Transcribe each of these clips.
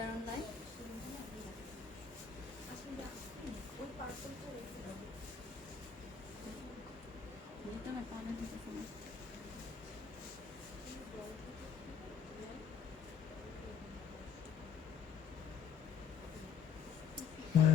are on live.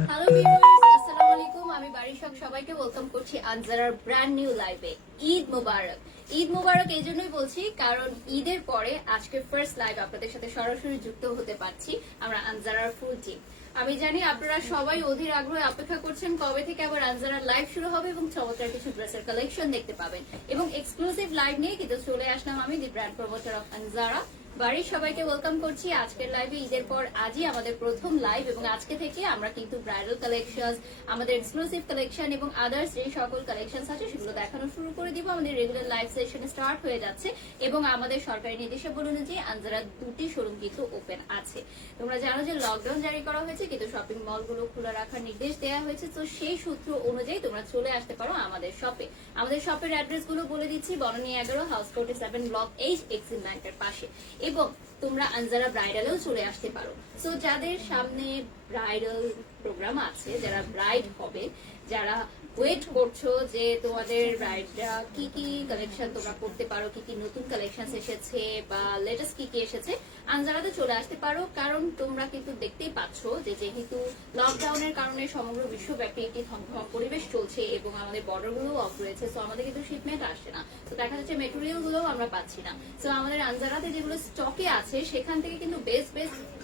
Hello viewers, আসসালামু আলাইকুম। আমি বাড়ির সবাইকে ওয়েলকাম করছি আনজারার ব্র্যান্ড নিউ লাইভে। ঈদ মোবারক। ঈদ মোবারক এই জন্যই বলছি কারণ ঈদের পরে আজকে ফার্স্ট লাইভ আপনাদের সাথে সরাসরি যুক্ত হতে পারছি আমরা আনজারার ফুল টিম। আমি জানি আপনারা সবাই অধীর আগ্রহে অপেক্ষা করছেন কবে থেকে আবার আনজারার লাইভ শুরু হবে এবং চমৎকার কিছু ড্রেসের কালেকশন দেখতে পাবেন এবং এক্সক্লুসিভ লাইভ নিয়ে কিন্তু চলে আসলাম আমি, দি ব্র্যান্ড প্রমোটার অফ আনজারা। বাড়ির সবাইকে ওয়েলকাম করছি আজকের লাইভে। ঈদের পর আজই আমাদের প্রথম লাইভ এবং আজকে থেকে আমরা কিন্তু ব্রাইডাল কালেকশন, আমাদের এক্সক্লুসিভ কালেকশন এবং আদার্স যে সকল কালেকশন আছে সেগুলো দেখানো শুরু করে দিব। আমাদের রেগুলার লাইভ সেশন স্টার্ট হয়ে যাচ্ছে এবং আমাদের সরকারি নির্দেশাবলী অনুযায়ী আনজারা দুটি শোরুম কিন্তু ওপেন আছে। তোমরা জানো যে লকডাউন জারি করা হয়েছে কিন্তু শপিং মলগুলো খোলা রাখার নির্দেশ দেওয়া হয়েছে, তো সেই সূত্র অনুযায়ী তোমরা চলে আসতে পারো আমাদের শপে। আমাদের শপের অ্যাড্রেস গুলো বলে দিচ্ছি, বনানী 11, হাউস 47, ব্লক 8, এক্সিম ব্যাংকের পাশে। এবং তোমরা আনজারা ব্রাইডালেও চলে আসতে পারো। সো যাদের সামনে ব্রাইডাল প্রোগ্রাম আছে, যারা ব্রাইড হবে, যারা ওয়েট করছো যে তোমাদের ব্রাইডরা কি কি কালেকশন তোমরা করতে পারো, কি কি নতুন কালেকশন এসেছে বা লেটেস্ট কি কি এসেছে, আনজারাতে চলে আসতে পারো। কারণ তোমরা কিন্তু দেখতেই পাচ্ছ যে যেহেতু লকডাউনের কারণে সমগ্র বিশ্বব্যাপী একটি থমথমা পরিবেশ চলছে এবং আমাদের বর্ডার গুলো অফ রয়েছে, সো আমাদের কিন্তু শিপমেন্ট আসছে না, তো দেখা যাচ্ছে মেটেরিয়াল গুলোও আমরা পাচ্ছি না। সো আমাদের আনজারাতে যেগুলো স্টকে আছে সেখান থেকে কিন্তু বেস্ট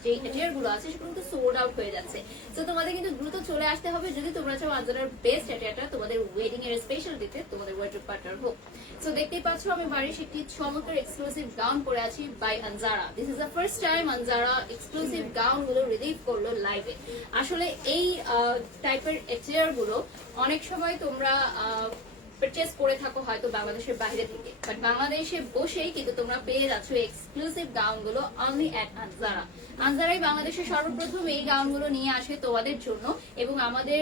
যে এটিয়ার গুলো আছে সেগুলো কিন্তু সোল্ড আউট হয়ে যাচ্ছে। তো তোমাদের কিন্তু দ্রুত চলে আসতে হবে যদি তোমরা চাও আনজারার বেস্ট এটিয়ারটা তোমাদের ওয়েডিং এর স্পেশাল দিতে তোমাদের ওয়ার্ডরোব পার্টনার হোক। সো দেখতেই পাচ্ছ আমি বাড়ির একটি চমৎকার এক্সক্লুসিভ গাউন পরে আছি by Anjara. This is the first time Anjara exclusive gown গুলো রিলিভ করলো লাইভে। আসলে এই টাইপের এটিয়ার গুলো অনেক সময় তোমরা পারচেজ করে থাকো হয়তো বাংলাদেশের বাইরে থেকে, বাট বাংলাদেশে বসেই কিন্তু তোমরা পেয়ে যাচ্ছ এক্সক্লুসিভ গাউন গুলো অনলি অ্যাট আনজারা। আনজারাই বাংলাদেশে সর্বপ্রথম এই গাউন গুলো নিয়ে আসে তোমাদের জন্য এবং আমাদের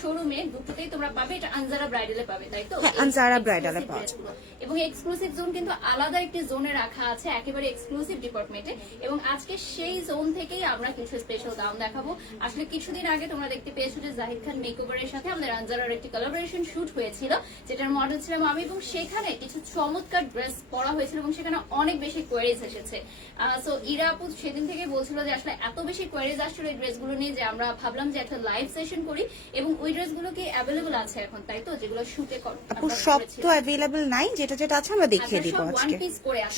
শোরুমে দুটোতেই তোমরা পাবে। এটা আনজারা ব্রাইডালে পাবে, তাই তো? আনজারা ব্রাইডালে পাবে এবং এক্সক্লুসিভ জোন কিন্তু আলাদা একটি জোনে রাখা আছে একেবারে এক্সক্লুসিভ ডিপার্টমেন্টে এবং আজকে সেই জোন থেকেই আমরা কিছু স্পেশাল গাউন দেখাবো। আসলে কিছুদিন আগে তোমরা দেখতে পেয়েছো যে জাহিদ খান মেকওভারের সাথে আমাদের আনজারার একটি কোলাবোরেশন শুট হয়েছিল, যেটার মডেল ছিলাম আমি এবং সেখানে কিছু চমৎকার ড্রেস পরা হয়েছিল এবং সেখানে অনেক বেশি কোয়ারিজ এসেছে। সো ইরা আপু সেদিন থেকে বলছিল যে আসলে এত বেশি কোয়ারিজ আসছিল এই ড্রেসগুলো নিয়ে যে আমরা ভাবলাম যে একটা লাইভ সেশন করি এবং ওই ড্রেসগুলো কি অ্যাভেলেবল আছে এখন, তাই তো? যেগুলো শুটে আপু সব তো অ্যাভেলেবল নাই, যেটা যেটা আছে আমরা দেখিয়ে দিব আজকে।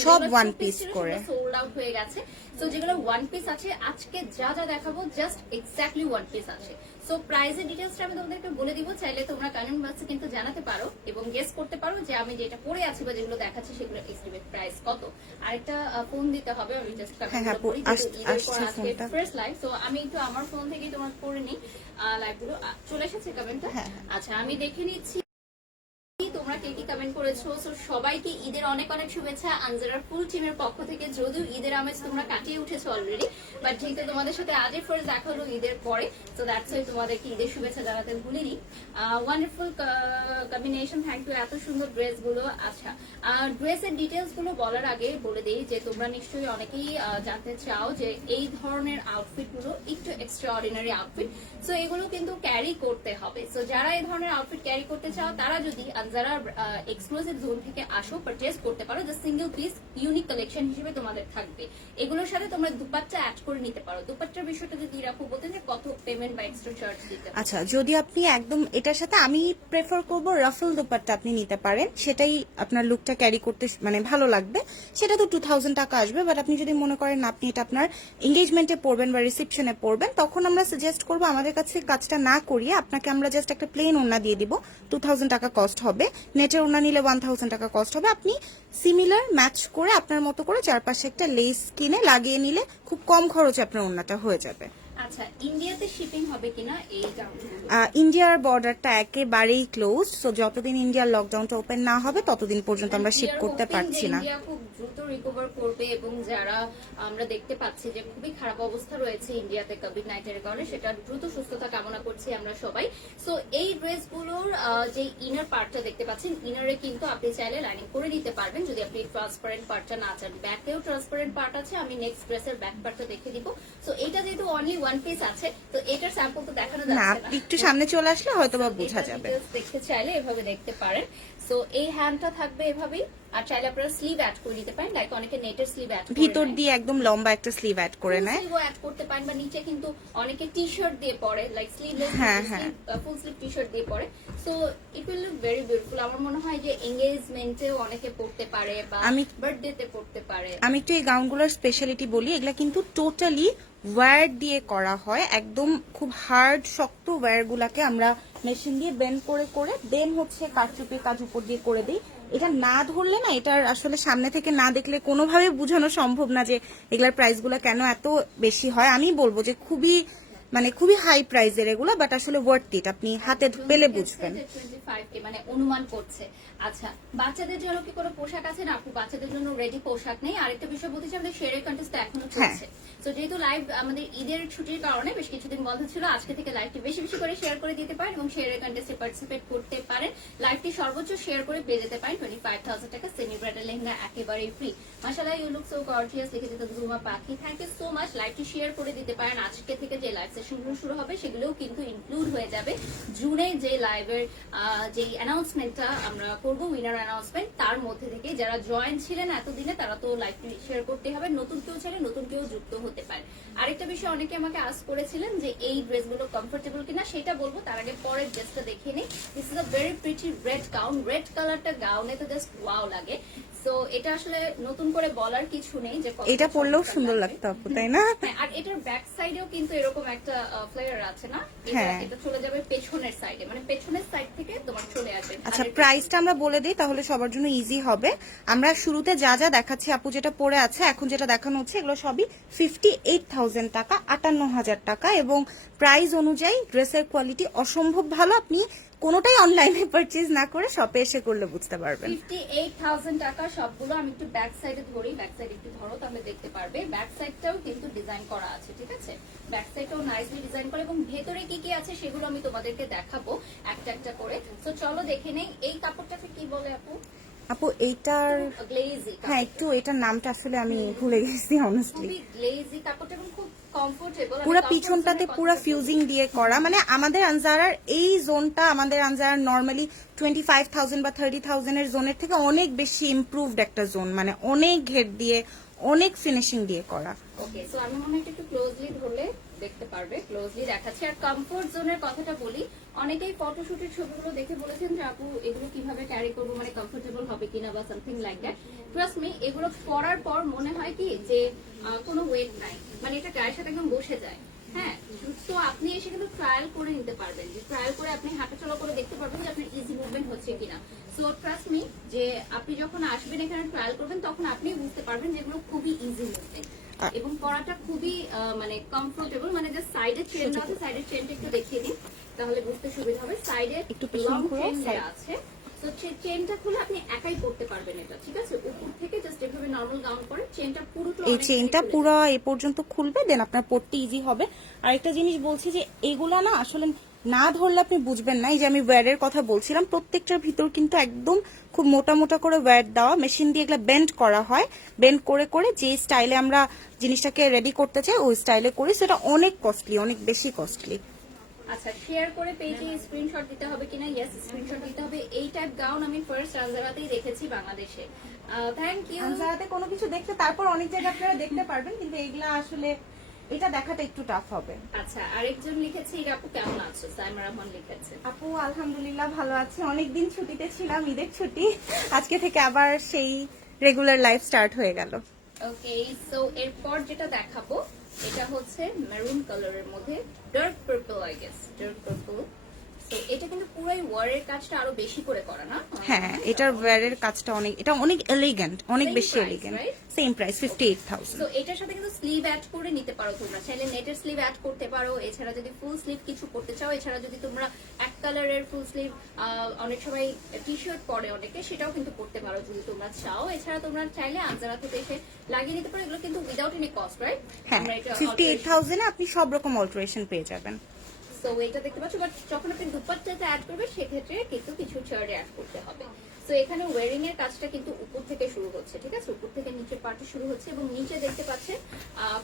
সব ওয়ান পিস করে সোল্ড আউট হয়ে গেছে। সো যেগুলো ওয়ান পিস আছে আজকে যা যা দেখাবো জাস্ট এক্স্যাক্টলি ওয়ান পিস আছে। সো প্রাইসের ডিটেইলসটা আমি তোমাদেরকে বলে দিব, চাইলে তোমরা কমেন্ট বক্সে কিন্তু জানাতে পারো এবং গেস করতে পারো যে আমি যেটা পরে আছি বা যেগুলো দেখাচ্ছি সেগুলো এস্টিমেট প্রাইস কত। আরেকটা ফোন দিতে হবে, আমি জাস্ট ফার্স্ট লাইভ, সো আমি একটু আমার ফোন থেকেই তোমার করে নিই লাইভগুলো। চলে এসেছে কমেন্টটা? আচ্ছা আমি দেখে নিচ্ছি তোমরা কে কি কমেন্ট করেছো। সবাইকে ঈদের অনেক অনেক শুভেচ্ছা আনজারার ফুল টিমের পক্ষ থেকে। যদিও ঈদের আমেজ তোমরা কাটিয়ে উঠেছো অলরেডি, বাট যেহেতু তোমাদের সাথে আজই ফার্স্ট দেখা হলো ঈদের পরে, তো দ্যাটস ওয়াই তোমাদেরকে ঈদের শুভেচ্ছা জানাতে ভুলিনি। ওয়ান্ডারফুল কম্বিনেশন, থ্যাংক ইউ এত সুন্দর ড্রেস গুলো। আচ্ছা ড্রেসের ডিটেলস গুলো বলার আগে বলে দিই যে তোমরা নিশ্চয়ই অনেকেই জানতে চাও যে এই ধরনের আউটফিট গুলো একটু এক্সট্রা অর্ডিনারি আউটফিট, সো এগুলো কিন্তু ক্যারি করতে হবে। সো যারা এই ধরনের আউটফিট ক্যারি করতে চাও তারা যদি আনজারা এক্সক্লুসিভ জোন থেকে আসো পারচেজ করতে পারো, যে সিঙ্গেল পিস ইউনিক কালেকশন হিসেবে তোমাদের থাকবে। এগুলোর সাথে তোমরা দুপাট্টা অ্যাড করে নিতে পারো। দুপাট্টার বিষয়টা যদি রাখো বলতে যে কত পেমেন্ট বা এক্সট্রা চার্জ দিতে। আচ্ছা যদি আপনি একদম এটার সাথে আমি প্রেফার করব রাফল দুপাট্টা আপনি নিতে পারেন, সেটাই আপনার লুকটা ক্যারি করতে মানে ভালো লাগবে। সেটা তো 2000 টাকা আসবে, বাট আপনি যদি মনে করেন আপনি এটা আপনার এঙ্গেজমেন্টে পরবেন বা রিসেপশনে পরবেন, তখন আমরা সাজেস্ট করবো আমাদের কাছে কাজটা না করিয়ে আপনাকে আমরা জাস্ট একটা প্লেন ওড়না দিয়ে দিব, 2000 টাকা কস্ট হবে। নেটের ওড়না নিলে 1000 টাকা কস্ট হবে। আপনি সিমিলার ম্যাচ করে আপনার মতো করে চারপাশে একটা লেস কিনে লাগিয়ে নিলে খুব কম খরচে আপনার ওড়নাটা হয়ে যাবে। আচ্ছা ইন্ডিয়াতে শিপিং হবে কিনা এই গাউনগুলো? ইন্ডিয়ার বর্ডারটা একেবারেই ক্লোজ, সো যতদিন ইন্ডিয়ার লকডাউনটা ওপেন না হবে ততদিন পর্যন্ত আমরা শিপ করতে পারছি না। ইন্ডিয়া খুব দ্রুত দ্রুত রিকভার করবে এবং যারা আমরা দেখতে পাচ্ছি যে খুবই খারাপ অবস্থা রয়েছে ইন্ডিয়াতে কোভিড-19 এর কারণে, সেটা দ্রুত সুস্থতা কামনা করছি আমরা সবাই। সো এই ড্রেসগুলোর যে ইনার পার্টটা দেখতে পাচ্ছেন, ইনারে কিন্তু আপনি চাইলে লাইনিং করে নিতে পারবেন যদি আপনি ট্রান্সপারেন্ট পার্টটা না চান। ব্যাকেও ট্রান্সপারেন্ট পার্ট আছে, আমি নেক্সট ড্রেসের ব্যাক পার্টটা দেখে দিব। সো এটা যেহেতু অনলি ওয়ান পিস আছে, তো এটার স্যাম্পল তো দেখানো না, যাচ্ছে না। আপনি একটু সামনে চলে আসলে হয়তো বা বোঝা এটা যাবে। details দেখতে চাইলে এভাবে দেখতে পারেন। সো এই হ্যান্ডটা থাকবে এভাবেই, আর চাইলে আপনারা স্লিভ অ্যাড করে দিতে পারেন, লাইক অনেকে নেটের স্লিভ অ্যাড করে ভিতর নেয়। দিয়ে একদম লম্বা একটা স্লিভ অ্যাড করে নেয়। স্লিভও অ্যাড করতে পারেন, বা নিচে কিন্তু অনেকে টি শার্ট দিয়ে পরে, like sleeveless full sleeve T shirt দিয়ে পরে। So it will look very beautiful. আমার মনে হয় যে এঙ্গেজমেন্টেও অনেকে পড়তে পারে বা বার্থডেতে পড়তে পারে। আমি একটু এই গাউনগুলোর স্পেশালিটি বলি, এগুলা কিন্তু টোটালি ওয়্যার দিয়ে করা হয়, একদম খুব হার্ড শক্ত ওয়্যার গুলাকে আমরা মেশিন দিয়ে বেন্ড করে করে দেন হচ্ছে কারচুপির কাজ উপর দিয়ে করে দিই। এটা না ধরলে না, এটার আসলে সামনে থেকে না দেখলে কোনোভাবে বোঝানো সম্ভব না যে এগুলার প্রাইসগুলো কেন এত বেশি হয়। আমি বলবো যে খুবই হাই প্রাইসের এগুলো, বাট আসলে ওয়ার্থ ইট, আপনি হাতে পেলে বুঝবেন। 25K মানে অনুমান করছে। আচ্ছা, বাচ্চাদের জন্য কি কোনো পোশাক আছে? না আপু, বাচ্চাদের জন্য রেডি পোশাক নেই। আরেকটা বিষয় বলতে চাই, আমাদের শেয়ারের কন্টেস্ট এখনো চলছে। তো যেহেতু লাইভ আমাদের ঈদের ছুটির কারণে বেশ কিছুদিন বন্ধ ছিল, আজকে থেকে লাইভটি বেশি বেশি করে শেয়ার করে দিতে পারেন এবং শেয়ারের কন্টেস্টে পার্টিসিপেট করতে পারেন। লাইভটি সর্বোচ্চ শেয়ার করে পেয়ে যেতে পারেন 25,000 টাকা সেমি ব্রাইডাল লেহেঙ্গা একেবারেই ফ্রি। মাশাআল্লাহ, ইউ লুক সো গর্জিয়াস লিখে দিতে জুমা পাখি, থ্যাংক ইউ সো মাচ। লাইভটি শেয়ার করে দিতে পারেন। আজকে থেকে যে লাইভ সেশনগুলো শুরু হবে সেগুলোও কিন্তু ইনক্লুড হয়ে যাবে জুনে যে লাইভের যে অ্যানাউন্সমেন্টটা আমরা করবো, উইনার অ্যানাউন্সমেন্ট, তার মধ্যে থেকে যারা জয়েন ছিলেন এতদিনে তারা তো লাইভটি শেয়ার করতে হবে। নতুন কেউ চাইলে নতুন কেউ যুক্ত হতে পারে। আরেকটা বিষয়, অনেকে আমাকে আস্ক করেছিলেন যে এই ড্রেসগুলো কমফোর্টেবল কিনা, সেটা বলবো তার আগে পরের ড্রেসটা দেখে নিই। This is a very pretty red gown. Red কালারটা গাউনে তো জাস্ট ওয়াও লাগে। সো এটা আসলে নতুন করে বলার কিছু নেই যে এটা পরলেও সুন্দর লাগতো আপু, তাই না? হ্যাঁ, আর এটার ব্যাক সাইডেও কিন্তু এরকম একটা ফ্লেয়ার আছে না, এটা চলে যাবে পেছনের সাইডে, মানে পেছনের সাইড থেকে তোমার চলে আসবে। আচ্ছা, প্রাইসটা আমরা বলে দিই তাহলে সবার জন্য ইজি হবে। আমরা শুরুতে যা যা দেখাচ্ছি, আপু যেটা পরে আছে এখন যেটা দেখানো হচ্ছে, এগুলো সবই 58,000 টাকা, 58,000 টাকা, এবং প্রাইস অনুযায়ী ড্রেসের কোয়ালিটি অসম্ভব ভালো। আপনি কোনোটাই অনলাইনে পারচেজ না করে শপে এসে করলে বুঝতে পারবেন। 58,000 টাকা সবগুলো। আমি একটু ব্যাক সাইডে ধরি, ব্যাক সাইড একটু ধরো তাহলে দেখতে পারবে। ব্যাক সাইডটাও কিন্তু ডিজাইন করা আছে, ঠিক আছে? ব্যাক সাইডটাও নাইসলি ডিজাইন করা, এবং ভেতরে কি কি আছে সেগুলো আমি তোমাদেরকে দেখাবো একটা একটা করে। তো চলো দেখে নেই। এই কাপড়টাকে কি বলে আপু? আপু এইটার গ্লেজি। হ্যাঁ, একটু এটার নামটা আসলে আমি ভুলে গেছি অনেস্টলি। খুবই গ্লেজি কাপড়টা এবং খুব কমফোর্টেবল। পুরো পিছনটাতে পুরো ফিউজিং দিয়ে করা, মানে আমাদের আনজারার এই জোনটা আমাদের আনজারার নরমালি 25,000 বা 30,000 এর জোনের থেকে অনেক বেশি ইমপ্রুভড একটা জোন, মানে অনেক ঘের দিয়ে অনেক ফিনিশিং দিয়ে করা। ওকে, সো আমি মনে হয় একটু ক্লোজলি ধরলে দেখতে পারবে। ক্লোজলি দেখাচ্ছি। আর কমফোর্ট জোনের কথাটা বলি, অনেকেই ফটোশুটের ছবিগুলো দেখে বলেছেন যে আপু এগুলো কিভাবে ক্যারি করবো, মানে কমফোর্টেবল হবে কিনা বা something like that. Trust me, এগুলো পরার পর মনে হয় কি যে কোনো ওয়েট নাই, মানে এটা গায়ের সাথে একদম বসে যায়। হ্যাঁ, তো আপনি এসে কিন্তু ট্রায়াল করে নিতে পারবেন, যে ট্রায়াল করে আপনি হাঁটাচলা করে দেখতে পারবেন যে আপনার ইজি মুভমেন্ট হচ্ছে কিনা। সো ট্রাস্ট মি, যে আপনি যখন আসবেন এখানে ট্রায়াল করবেন তখন আপনি বুঝতে পারবেন যেগুলো খুবই ইজি মুভমেন্ট এবং পরাটা খুবই মানে কমফোর্টেবল। মানে যে সাইডের চেনটা আছে, সাইডের চেনটা একটু দেখিয়ে দিই তাহলে বুঝতে সুবিধা হবে। সাইডে একটু লং পিছন চেন দেওয়া আছে, তো চেনটা খুলে আপনি একাই পড়তে পারবেন এটা, ঠিক আছে? উপর থেকে জাস্ট এভাবে নরমাল গাউন করে চেনটা পুরোটা, এই চেইনটা পুরো এ পর্যন্ত খুলবে, দেন আপনার পড়তে ইজি হবে। আর একটা জিনিস বলছি যে এগুলা না আসলে না ধরলে আপনি বুঝবেন না। এই যে আমি ওয়্যারের কথা বলছিলাম, প্রত্যেকটার ভিতর কিন্তু একদম খুব মোটা মোটা করে ওয়্যার দেওয়া, মেশিন দিয়ে এগুলা বেন্ড করা হয়। বেন্ড করে করে যে স্টাইলে আমরা জিনিসটাকে রেডি করতে চাই ওই স্টাইলে করি, সেটা অনেক কস্টলি, অনেক বেশি কস্টলি। আচ্ছা, শেয়ার করে পেজে স্ক্রিনশট দিতে হবে কিনা? ইয়েস, স্ক্রিনশট দিতে হবে। এই টাইপ গাউন আমি ফার্স্ট আনজারাতেই দেখেছি বাংলাদেশে। Thank you. আনজারাতে কোনো কিছু দেখতে তারপর অনেক জায়গায় আপনারা দেখতে পারবেন, কিন্তু এগুলা আসলে এটা দেখাটা একটু টাফ হবে। আচ্ছা, আরেকজন লিখেছে, আপু কেমন আছো? সাইমা রহমান লিখেছে, আপু আলহামদুলিল্লাহ ভালো আছি, অনেকদিন ছুটিতে ছিলাম, ঈদের ছুটি, আজকে থেকে আবার সেই রেগুলার লাইফ স্টার্ট হয়ে গেল। ওকে, সো এরপর যেটা দেখাবো এটা হচ্ছে মেরুন কালারের মধ্যে dark purple, I guess dark purple. তো এটা কিন্তু পুরোই ওয়ারের কাজটা আরো বেশি করে করা না? হ্যাঁ, এটার ওয়্যারের কাজটা এটা অনেক এলিগেন্ট, অনেক Same বেশি price, elegant. right? Same price 58,000। তো এটার সাথে কিন্তু স্লিভ অ্যাড করে নিতে পারো তোমরা, চাইলে নেটের স্লিভ অ্যাড করতে পারো। এছাড়া যদি ফুল স্লিভ কিছু করতে চাও, এছাড়া যদি তোমরা এক কালারের ফুল স্লিভ, অনেক সময় টি শার্ট পরে অনেকে, সেটাও কিন্তু করতে পারো যদি তোমরা চাও। এছাড়া তোমরা চাইলে আনজারা থেকে এসে লাগিয়ে নিতে পারো। এগুলো কিন্তু উইদাউট এনি কস্ট, রাইট? হ্যাঁ, 58,000 এ আপনি সব রকম অল্টারেশন পেয়ে যাবেন। সো এটা দেখতে পাচ্ছ, বাট যখন আপনি দুপাট্টাতে অ্যাড করবে সেক্ষেত্রে কিন্তু কিছু চার্টে অ্যাড করতে হবে। সো এখানে ওয়ারিং এর কাজটা কিন্তু উপর থেকে শুরু হচ্ছে, ঠিক আছে? উপর থেকে নিচের পার্টে শুরু হচ্ছে এবং নিচে দেখতে পাচ্ছেন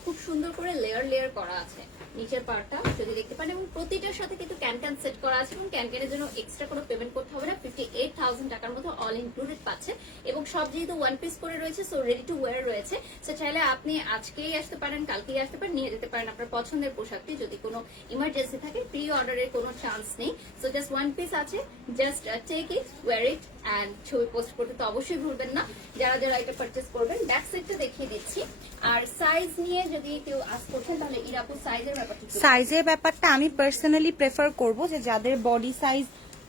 খুব সুন্দর করে লেয়ার লেয়ার করা আছে নিচের পার্টটা যদি দেখতে পান, এবং প্রতিটার সাথে কিন্তু ক্যান সেট করা আছে এবং ক্যানের জন্য এক্সট্রা কোনো পেমেন্ট করতে হবে না। 58,000 টাকার মতো অল ইনক্লুডেড পাচ্ছে এবং সব যেহেতু ওয়ান পিস করে রয়েছে, সো রেডি টু ওয়্যার রয়েছে। সো চাইলে আপনি আজকেই আসতে পারেন, কালকেই আসতে পারেন, নিয়ে যেতে পারেন আপনার পছন্দের পোশাকটি। যদি কোনো ইমার্জেন্সি থাকে, প্রি অর্ডারের কোনো চান্স নেই। সো জাস্ট ওয়ান পিস আছে, just take it, wear it and ছবি পোস্ট করতে তো অবশ্যই ভুলবেন না যারা যারা এটা পারচেস করবেন। ব্যাক সাইডটা দেখিয়ে দিচ্ছি। আর সাইজ নিয়ে যদি কেউ আস করছেন তাহলে ইরাপুর সাইজের ব্যাপারটা সাইজের ব্যাপারটা আমি পার্সোনালি প্রেফার করব যে যাদের বডি সাইজ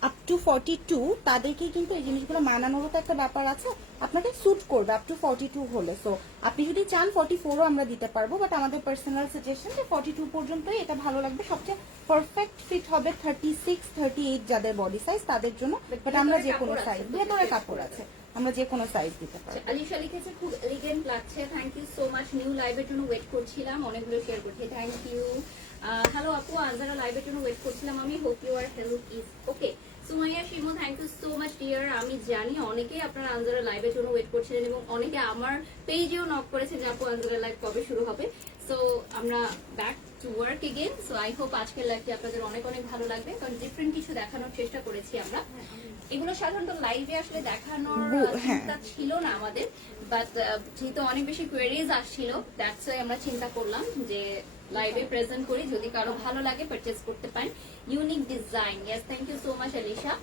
আপ টু 42 তাদেরকে কিন্তু এই জিনিসগুলো মানানোরও তো একটা ব্যাপার আছে, আপনাকে স্যুট করবে আপ টু 42 হলে। সো আপনি যদি চান 44ও আমরা দিতে পারবো, বাট আমাদের পার্সোনাল সাজেশন যে 42 পর্যন্তই এটা ভালো লাগবে। সবচেয়ে পারফেক্ট ফিট হবে 36, 38 যাদের বডি সাইজ তাদের জন্য। বাট আমরা যে কোনো সাইজ, ভেতরে কাপড় আছে, আমরা যে কোনো সাইজ দিতে পারবো। আলিশা লিখেছে খুব এলিগেন্ট লাগছে, thank you so much. New লাইভের জন্য ওয়েট করছিলাম, অনেকগুলো শেয়ার করছি, থ্যাংক ইউ। হ্যালো আপু, আনজারা লাইভের জন্য ওয়েট করছিলাম আমি, hope you are health is okay. Sumaiya Shimu, thank you so much dear. আমি জানি অনেকেই আপনারা আনজারা লাইভের জন্য ওয়েট করছিলেন এবং অনেকে আমার পেজেও নক করেছে যে আপু আনজারা লাইভ কবে শুরু হবে। সো আমরা back to work again. So I hope আজকের লাইভটি আপনাদের অনেক অনেক ভালো লাগবে, কারণ ডিফারেন্ট কিছু দেখানোর চেষ্টা করেছি আমরা। এগুলো সাধারণত লাইভে আসলে দেখানোর চিন্তা ছিল না আমাদের, বাট যেহেতু অনেক বেশি কোয়েরিজ আসছিল, দ্যাটস ওয়াই আমরা চিন্তা করলাম যে লাইভে প্রেজেন্ট করি, যদি কারো ভালো লাগে পারচেজ করতে পারেন। Unique design, yes, thank you so much Alisha.